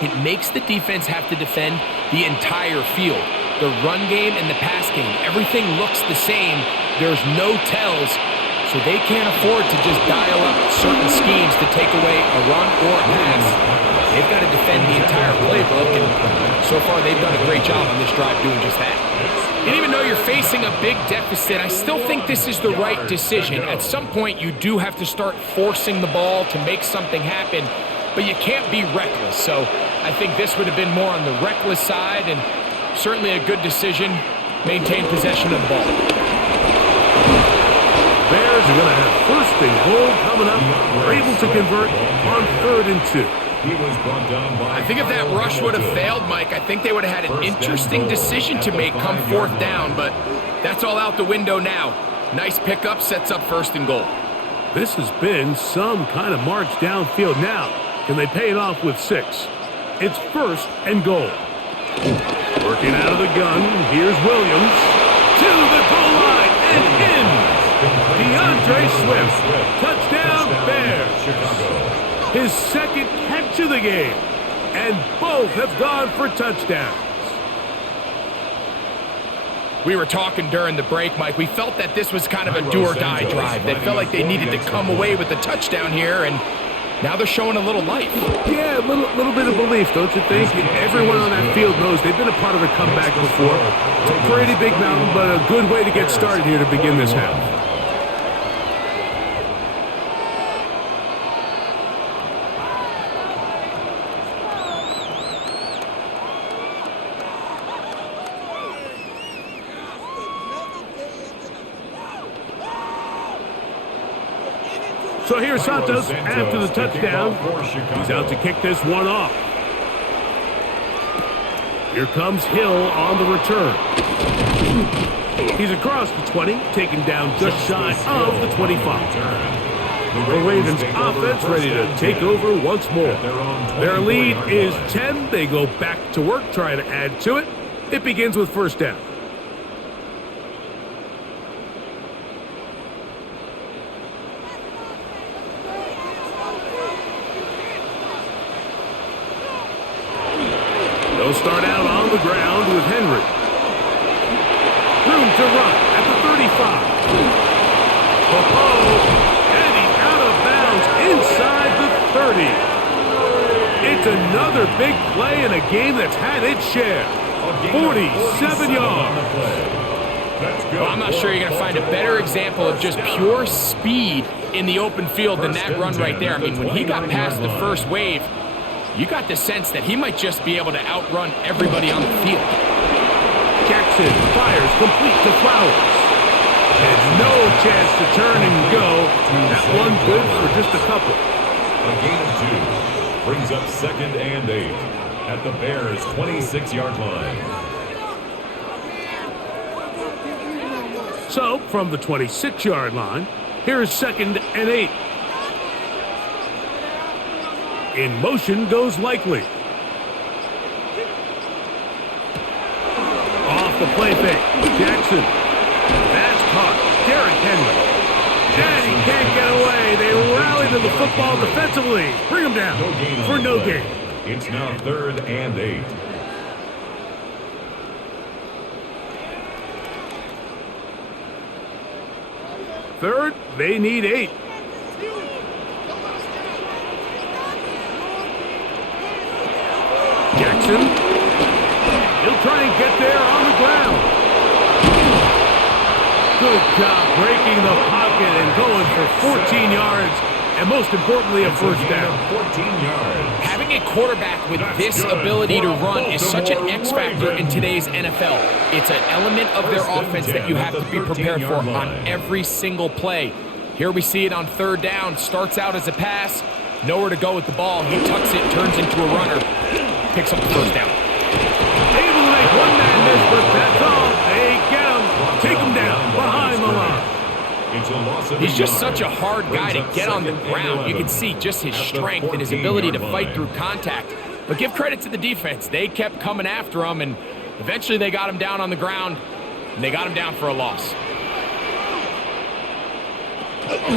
it makes the defense have to defend the entire field. The run game and the pass game, everything looks the same. There's no tells, so they can't afford to just dial up certain schemes to take away a run or a pass. They've got to defend the entire playbook, and so far they've done a great job on this drive doing just that. And even though you're facing a big deficit, I still think this is the right decision. At some point, you do have to start forcing the ball to make something happen, but you can't be reckless. So I think this would have been more on the reckless side, and certainly a good decision. Maintain possession of the ball. Bears are going to have 1st and goal coming up. They're able to convert on 3rd and 2. He was brought down by I think if that rush would have failed, Mike, I think they would have had an interesting decision to make come 4th down, but that's all out the window now. Nice pickup, sets up 1st and goal. This has been some kind of march downfield now. Can they pay it off with 6? It's 1st and goal. Working out of the gun, here's Williams. To the goal line and in. DeAndre Swift. Touchdown, Bears. Chicago. His 2nd catch of the game. And both have gone for touchdowns. We were talking during the break, Mike. We felt that this was kind of a do-or-die drive. They felt like they needed to come away with a touchdown here, and Now they're showing a little life. Yeah, a little bit of belief, don't you think? Everyone on that field knows they've been a part of a comeback before. It's a pretty big mountain, but a good way to get started here to begin this half. So here's Santos after the touchdown. He's out to kick this one off. Here comes Hill on the return. He's across the 20, taken down just shy of the 25. The Ravens offense ready to take over once more. Their lead is 10. They go back to work, trying to add to it. It begins with first down. They'll start out on the ground with Henry. Room to run at the 35. And he's out of bounds inside the 30. It's another big play in a game that's had its share. 47 yards. Well, I'm not sure you're going to find a better example of just pure speed in the open field than that run right there. I mean, when he got past the first wave, you got the sense that he might just be able to outrun everybody on the field. Jackson fires complete to Flowers. And no chance to turn and go. That one good for just a couple. A gain of 2 brings up 2nd and 8 at the Bears' 26-yard line. So, from the 26-yard line, here's 2nd and 8. In motion goes Likely. Off the play fake. Jackson. That's caught. Derrick Henry. And he can't get away. They rally to the football defensively. Bring him down for no gain. It's now 3rd and 8. Third, they need 8. Jackson. He'll try and get there on the ground. Good job breaking the pocket and going for 14 yards, and most importantly, a first down. 14 yards. Having a quarterback with this ability to run is such an X factor in today's NFL. It's an element of their offense that you have to be prepared for on every single play. Here we see it on 3rd down. Starts out as a pass, nowhere to go with the ball. He tucks it, turns into a runner, picks up the first down. Able to make one man miss, but that's all. They get him, take him down behind the line. He's just such a hard guy to get on the ground. You can see just his strength and his ability to fight through contact. But give credit to the defense. They kept coming after him, and eventually they got him down on the ground, and they got him down for a loss.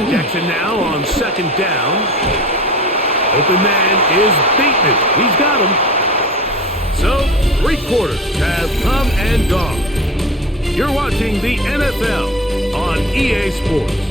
Jackson now on 2nd down. Open man is Bateman. He's got him. So, 3 quarters have come and gone. You're watching the NFL on EA Sports.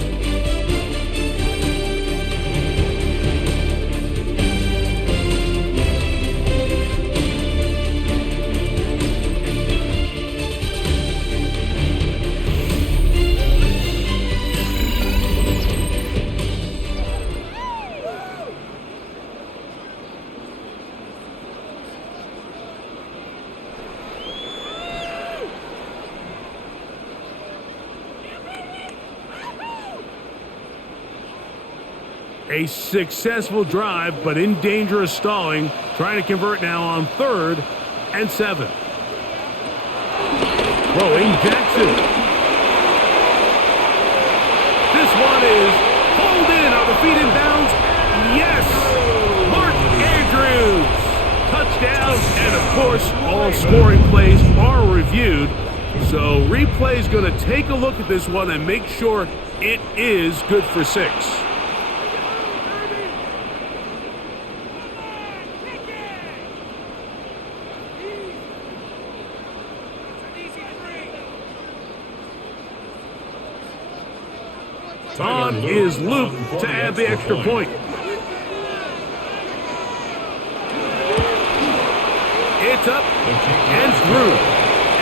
A successful drive, but in danger of stalling. Trying to convert now on 3rd and 7. Throwing Jackson. This one is pulled in. Are the feet in bounds? Yes! Mark Andrews. Touchdown. And, of course, all scoring plays are reviewed. So replay's going to take a look at this one and make sure it is good for 6. On is Luke to add the extra point. and through.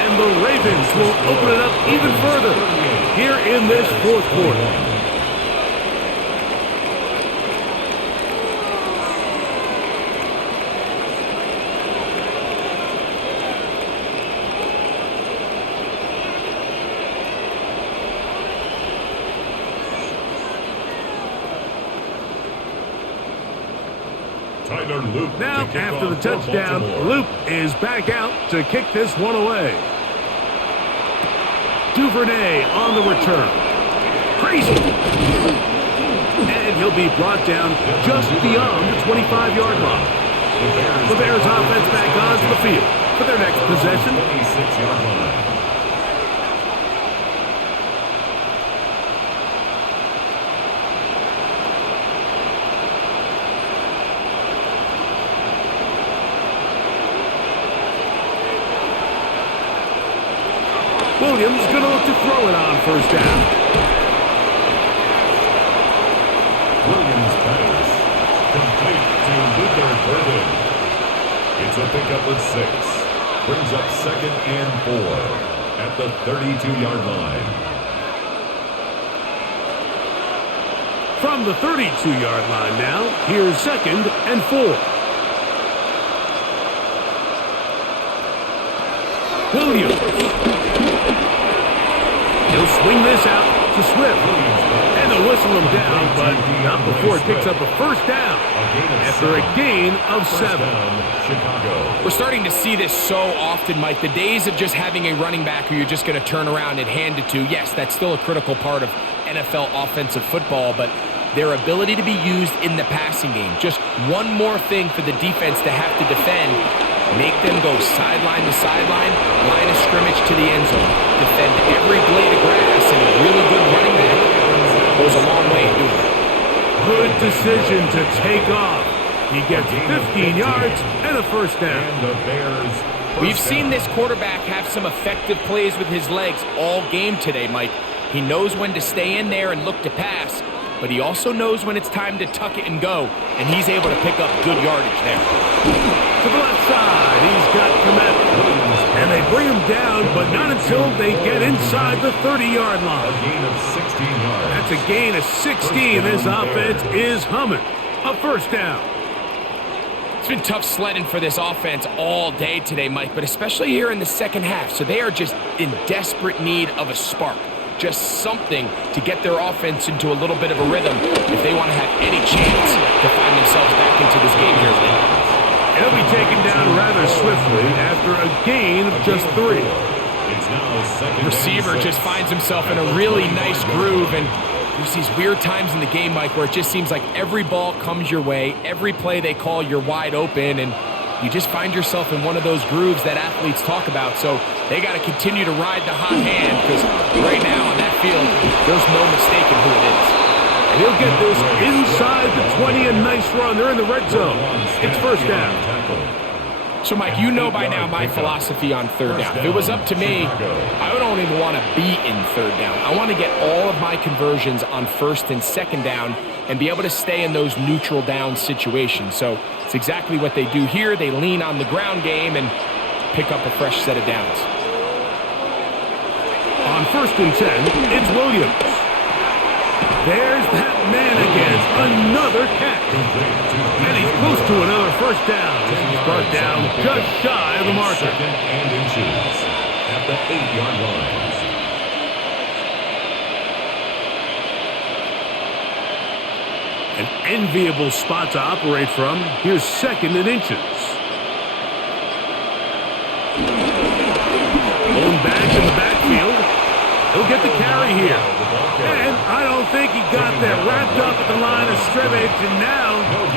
And the Ravens will open it up even further here in this fourth quarter. Now, after the touchdown, Loop is back out to kick this one away. Duvernay on the return. Crazy. And he'll be brought down just beyond the 25-yard line. The Bears offense back onto the field for their next possession. 26-yard line. Williams going to look to throw it on first down. Williams pass. Complete to Luther Burden. It's a pickup of 6. Brings up 2nd and 4 at the 32-yard line. From the 32-yard line now, here's 2nd and 4. Williams. He'll swing this out to Swift. And they'll whistle him down, but not before it picks up a first down after a gain of 7. We're starting to see this so often, Mike. The days of just having a running back who you're just going to turn around and hand it to, yes, that's still a critical part of NFL offensive football, but their ability to be used in the passing game. Just one more thing for the defense to have to defend. Make them go sideline to sideline, line of scrimmage to the end zone. Defend every blade of grass, and a really good running back goes a long way in doing that. Good decision to take off. He gets 15 yards and a first down. And the Bears. We've seen this quarterback have some effective plays with his legs all game today, Mike. He knows when to stay in there and look to pass, but he also knows when it's time to tuck it and go, and he's able to pick up good yardage there. To the left side, he's got Komet. And they bring him down, but not until they get inside the 30-yard line. A gain of 16 yards. That's a gain of 16. This offense is humming. A first down. It's been tough sledding for this offense all day today, Mike, but especially here in the second half. So they are just in desperate need of a spark. Just something to get their offense into a little bit of a rhythm if they want to have any chance to find themselves back into this game here today. He'll be taken down rather swiftly after a gain of just 3. It's now 2nd. Receiver just finds himself in a really nice groove, and there's these weird times in the game, Mike, where it just seems like every ball comes your way, every play they call, you're wide open, and you just find yourself in one of those grooves that athletes talk about. So they got to continue to ride the hot hand, because right now on that field, there's no mistaking who it is. And he'll get this inside the 20, a nice run. They're in the red zone. It's first down. So, Mike, you know by now my philosophy on third down. If it was up to me, I don't even want to be in third down. I want to get all of my conversions on first and second down and be able to stay in those neutral down situations. So it's exactly what they do here. They lean on the ground game and pick up a fresh set of downs. On first and 10, it's Williams. There's that man again, another catch. And he's close to another first down. He's brought down just shy of the marker. 2nd and inches at the 8-yard line. An enviable spot to operate from. Here's 2nd and inches. Going back in the backfield. He'll get the carry here. And I don't think he got there. Wrapped up at the line of scrimmage, and now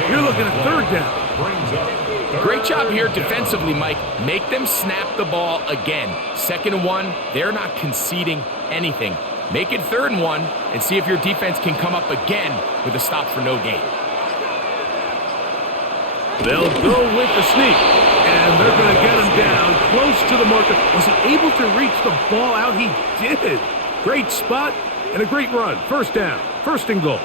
you're looking at third down. Great job here defensively, Mike. Make them snap the ball again. 2nd and 1, they're not conceding anything. Make it 3rd and 1 and see if your defense can come up again with a stop for no gain. They'll go with the sneak, and they're going to get him down close to the marker. Was he able to reach the ball out? He did. Great spot and a great run. First down, 1st and goal.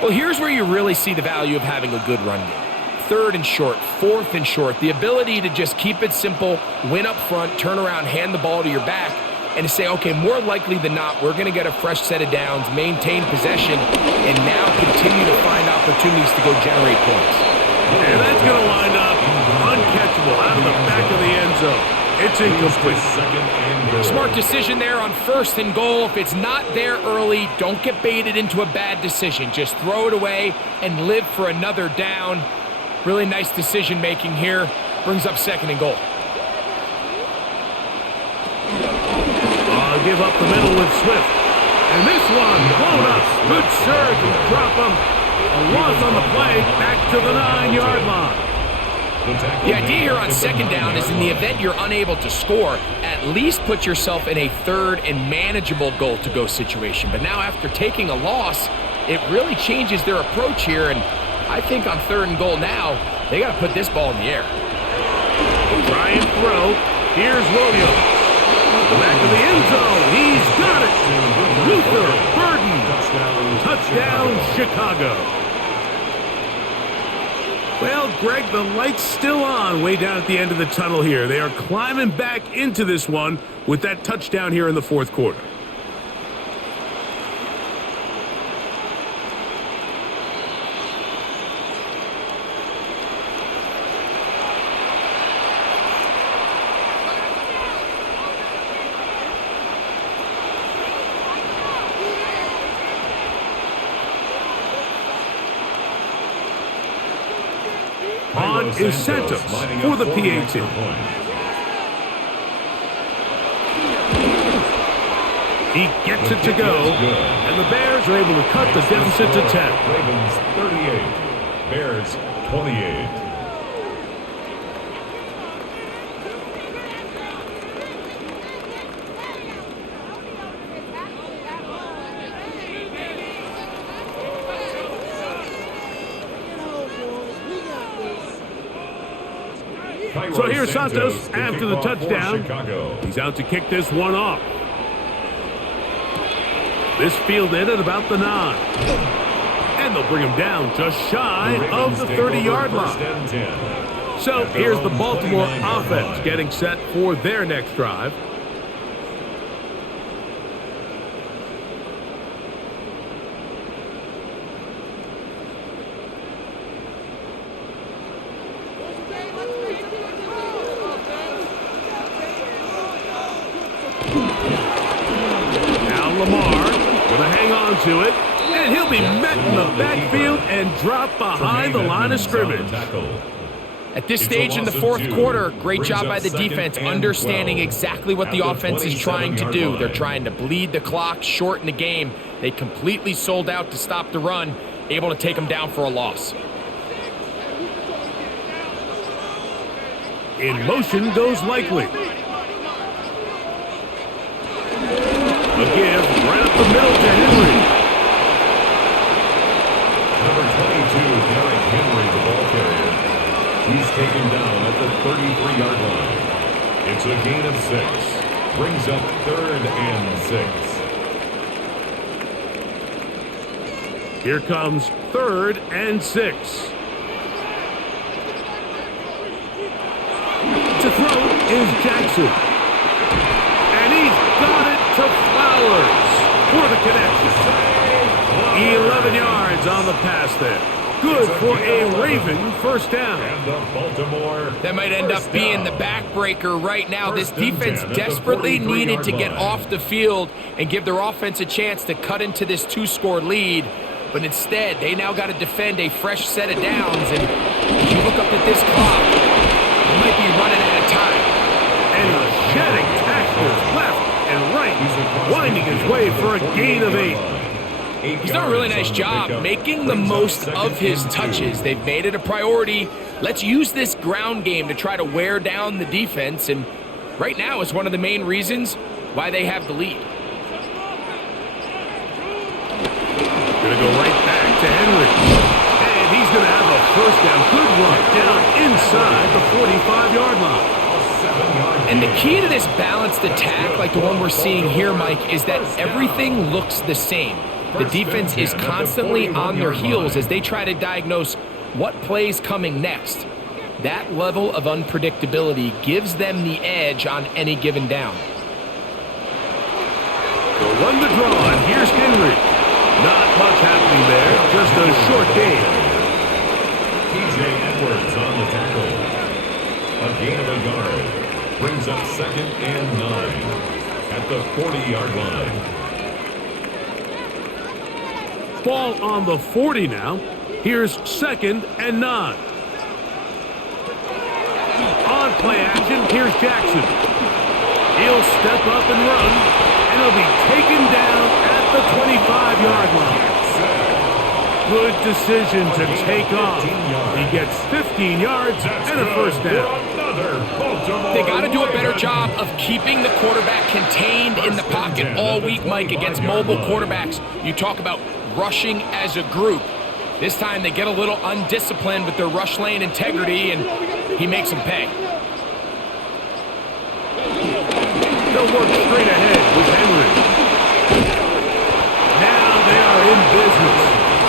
Well, here's where you really see the value of having a good run game. 3rd and short, 4th and short, the ability to just keep it simple, win up front, turn around, hand the ball to your back, and to say, okay, more likely than not, we're going to get a fresh set of downs, maintain possession, and now continue to find opportunities to go generate points. And that's going to wind up uncatchable out of the back of the end zone. It's incomplete. Smart decision there on 1st and goal. If it's not there early, don't get baited into a bad decision. Just throw it away and live for another down. Really nice decision making here. Brings up 2nd and goal. Give up the middle with Swift. And this one blown up. Good surge and drop him. A loss on the play, back to the 9-yard line. The idea here on 2nd down is in the event you're unable to score, at least put yourself in a 3rd and manageable goal-to-go situation. But now after taking a loss, it really changes their approach here. And I think on 3rd and goal now, they got to put this ball in the air. Try and throw. Here's Williams. The back of the end zone. He's got it. Luther Burden. Touchdown, Chicago. Well, Greg, the light's still on way down at the end of the tunnel here. They are climbing back into this one with that touchdown here in the 4th quarter. On is Santos for the PAT. He gets it to go, and the Bears are able to cut the deficit to 10. Ravens 38, Bears 28. So here's Santos after the touchdown. He's out to kick this one off. This fielded at about the 9. And they'll bring him down just shy of the 30-yard line. So here's the Baltimore offense getting set for their next drive. To it, and he'll be met in the backfield and dropped behind the line of scrimmage. At this stage in the 4th quarter, great job by the defense understanding exactly what the offense is trying to do. They're trying to bleed the clock, shorten the game. They completely sold out to stop the run, able to take them down for a loss. In motion goes Likely. A give right up the middle to Henry. Number 22, Derrick Henry, the ball carrier. He's taken down at the 33-yard line. It's a gain of 6. Brings up 3rd and 6. Here comes 3rd and 6. To throw is Jackson. And he's got it to Flowers for the connection. 11 yards on the pass there. Good for a Raven first down. That might end up being the backbreaker right now. This defense desperately needed to get off the field and give their offense a chance to cut into this 2-score lead. But instead, they now got to defend a fresh set of downs. And if you look up at this clock, they might be running out of time. And he's shedding tackles left and right, winding his way for a gain of 8. He's done a really nice job making the most of his touches. They've made it a priority. Let's use this ground game to try to wear down the defense. And right now, it's one of the main reasons why they have the lead. Gonna go right back to Henry. And he's gonna have a first down. Good run down inside the 45-yard line. And the key to this balanced attack, like the one we're seeing here, Mike, is that everything looks the same. The defense is constantly on their heels as they try to diagnose what play's coming next. That level of unpredictability gives them the edge on any given down. They'll run the draw, and here's Henry. Not much happening there, just a short gain. TJ Edwards on the tackle. A gain of a yard. Brings up 2nd and 9 at the 40-yard line. Ball on the 40 now. Here's 2nd and 9. On play action, here's Jackson. He'll step up and run, and he'll be taken down at the 25-yard line. Good decision to take off. He gets 15 yards and a first down. They got to do a better job of keeping the quarterback contained in the pocket all week, Mike, against mobile quarterbacks. You talk about rushing as a group. This time they get a little undisciplined with their rush lane integrity, and he makes them pay. They'll work straight ahead with Henry. Now they are in business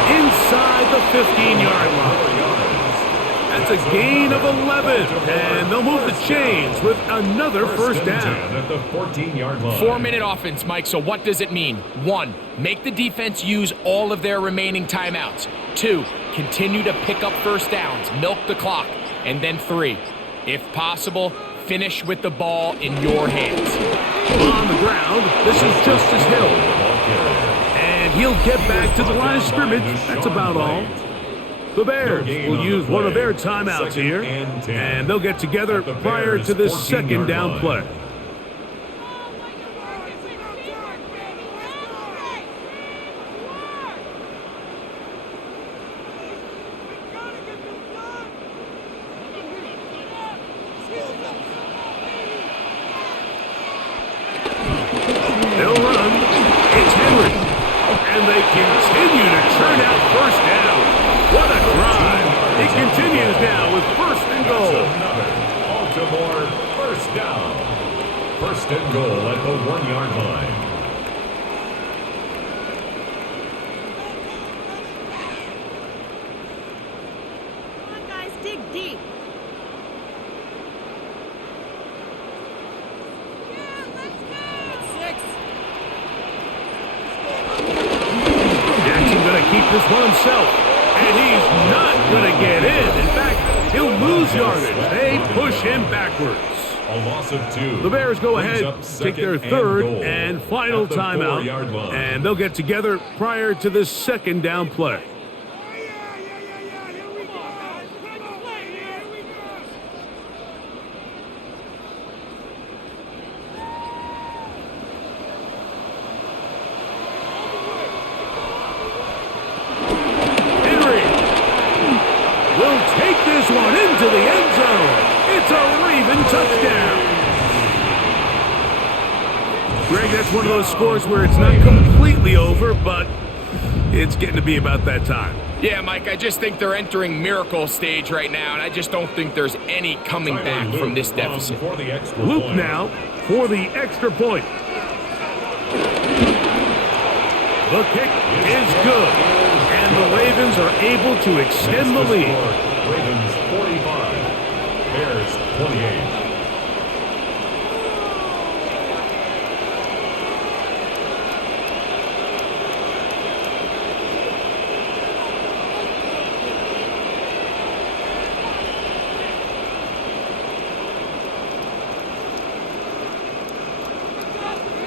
inside the 15-yard line. That's a gain of 11, and they'll move the chains with another first down. At the 14-yard line. 4-minute offense, Mike, so what does it mean? 1, make the defense use all of their remaining timeouts. 2, continue to pick up first downs, milk the clock. And then 3, if possible, finish with the ball in your hands. On the ground, this is Justice Hill. And he'll get back to the line of scrimmage. That's about all. The Bears will use one of their timeouts here, and they'll get together prior to this second down play. They'll run. It's Henry. And they continue to churn out first down. What a drive. It continues now with 1st and goal. Baltimore first down. 1st and goal at the 1-yard line. Come on, guys, dig deep. Jackson going to keep this one himself. And he's not going to get in. In fact, he'll lose yardage. They push him backwards. A loss of 2. The Bears go Brings ahead, up take their 2nd third goal and final at the timeout. 4-yard line. And they'll get together prior to this second down play. Will take this one into the end zone. It's a Raven touchdown. Greg, that's one of those scores where it's not completely over, but it's getting to be about that time. Yeah, Mike, I just think they're entering miracle stage right now, and I just don't think there's any coming back from this deficit. Luke now for the extra point. The kick is good, and the Ravens are able to extend the lead. Ravens 45, Bears 28.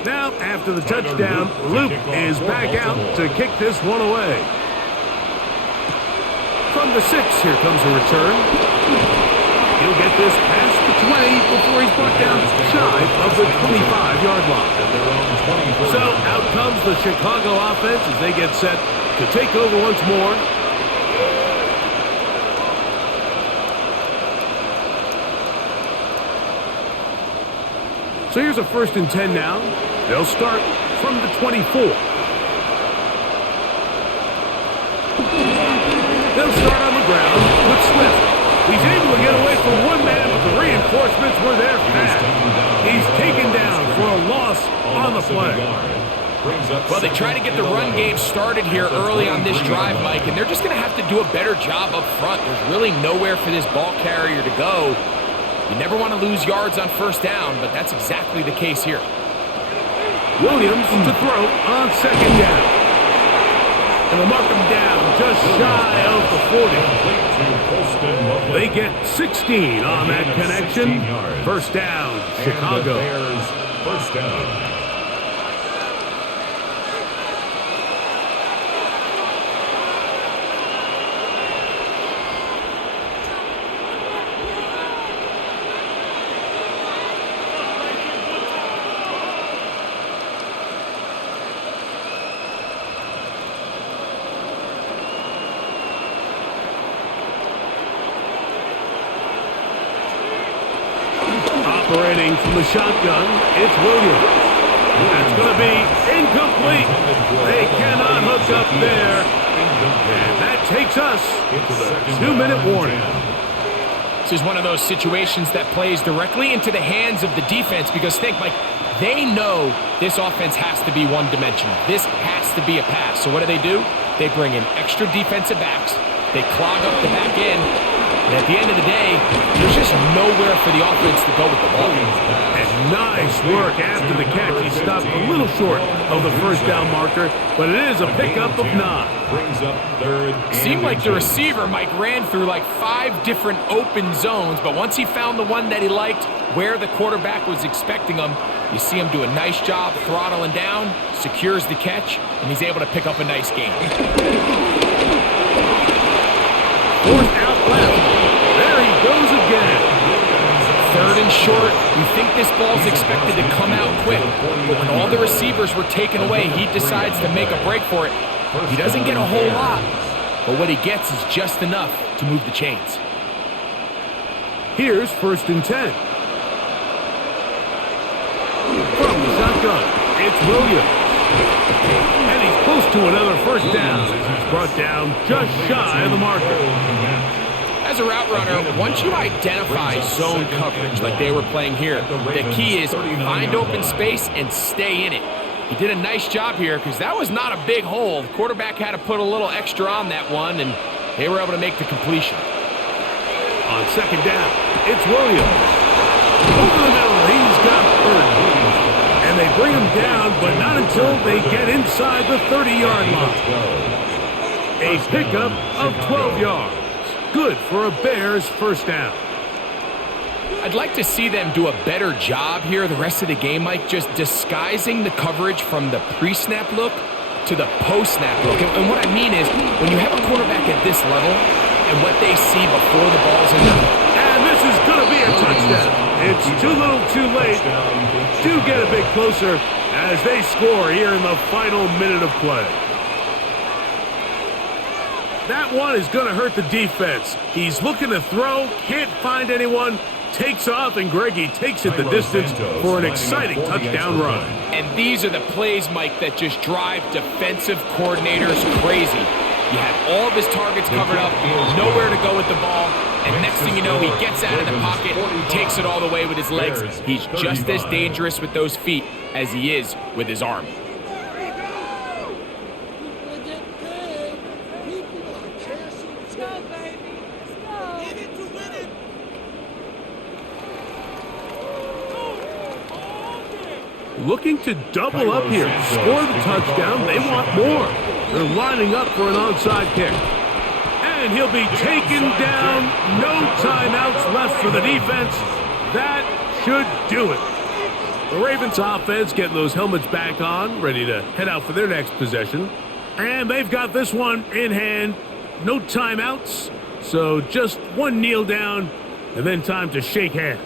Now, after the touchdown, Luke is back out to kick this one away. From the 6, here comes a return. He'll get this past the 20 before he's brought down shy of the 25-yard line. So out comes the Chicago offense as they get set to take over once more. So here's a 1st and 10 now. They'll start from the 24. They'll start on the ground with Swift. He's able to get away from one man, but the reinforcements were there fast. He's taken down for a loss on the play. Brings up Well, they try to get the run game started here early on this drive, Mike, and they're just going to have to do a better job up front. There's really nowhere for this ball carrier to go. You never want to lose yards on first down, but that's exactly the case here. Williams to throw on second down. And they'll mark him down just shy of the 40. They get 16 on that connection. First down, Chicago. Bears first down. Operating from the shotgun, it's Williams. That's going to be incomplete. They cannot hook up there. And that takes us to the 2-minute warning. This is one of those situations that plays directly into the hands of the defense because think, Mike, they know this offense has to be one-dimensional. This has to be a pass. So what do? They bring in extra defensive backs. They clog up the back end. And at the end of the day, there's just nowhere for the offense to go with the ball. And nice work after the catch. He stopped a little short of the first down marker, but it is a pickup of 9. Brings up third. Seemed like the receiver, Mike, ran through like 5 different open zones, but once he found the one that he liked, where the quarterback was expecting him, you see him do a nice job throttling down, secures the catch, and he's able to pick up a nice gain. Fourth out left. There he goes again. Third and short. You think this ball's expected to come out quick, but when all the receivers were taken away, he decides to make a break for it. He doesn't get a whole lot, but what he gets is just enough to move the chains. Here's 1st and 10. From the shotgun, it's Williams. And he's close to another first down as he's brought down just shy of the marker. As a route runner, once you identify zone coverage like they were playing here, the key is find open space and stay in it. He did a nice job here because that was not a big hole. The quarterback had to put a little extra on that one, and they were able to make the completion. On second down, it's Williams. Over the middle, he's got Burton. And they bring him down, but not until they get inside the 30-yard line. A pickup of 12 yards. Good for a Bears first down. I'd like to see them do a better job here the rest of the game, Mike, just disguising the coverage from the pre-snap look to the post-snap look. And what I mean is, when you have a quarterback at this level and what they see before the ball's in them. And this is going to be a touchdown. It's too little too late. Do get a bit closer as they score here in the final minute of play. That one is going to hurt the defense. He's looking to throw, can't find anyone, takes off, and Greggy takes it the distance for an exciting touchdown run. And these are the plays, Mike, that just drive defensive coordinators crazy. You have all of his targets covered up, nowhere to go with the ball, and next thing you know, he gets out of the pocket, takes it all the way with his legs. He's just as dangerous with those feet as he is with his arm. Looking to double up here, score the touchdown. They want more. They're lining up for an onside kick. And he'll be taken down. No timeouts left for the defense. That should do it. The Ravens offense getting those helmets back on, ready to head out for their next possession. And they've got this one in hand. No timeouts. So just one kneel down and then time to shake hands.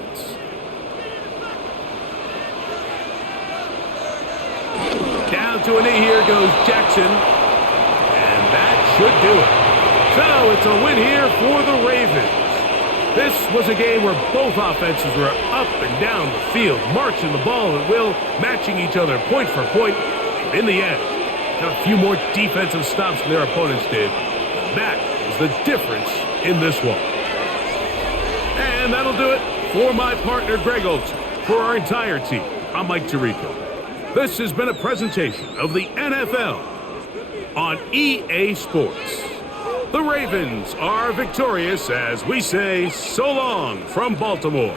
Down to a knee here goes Jackson. And that should do it. So it's a win here for the Ravens. This was a game where both offenses were up and down the field, marching the ball at will, matching each other point for point. But in the end, got a few more defensive stops than their opponents did. That is the difference in this one. And that'll do it for my partner, Greg Olson. For our entire team, I'm Mike Tirico. This has been a presentation of the NFL on EA Sports. The Ravens are victorious as we say so long from Baltimore.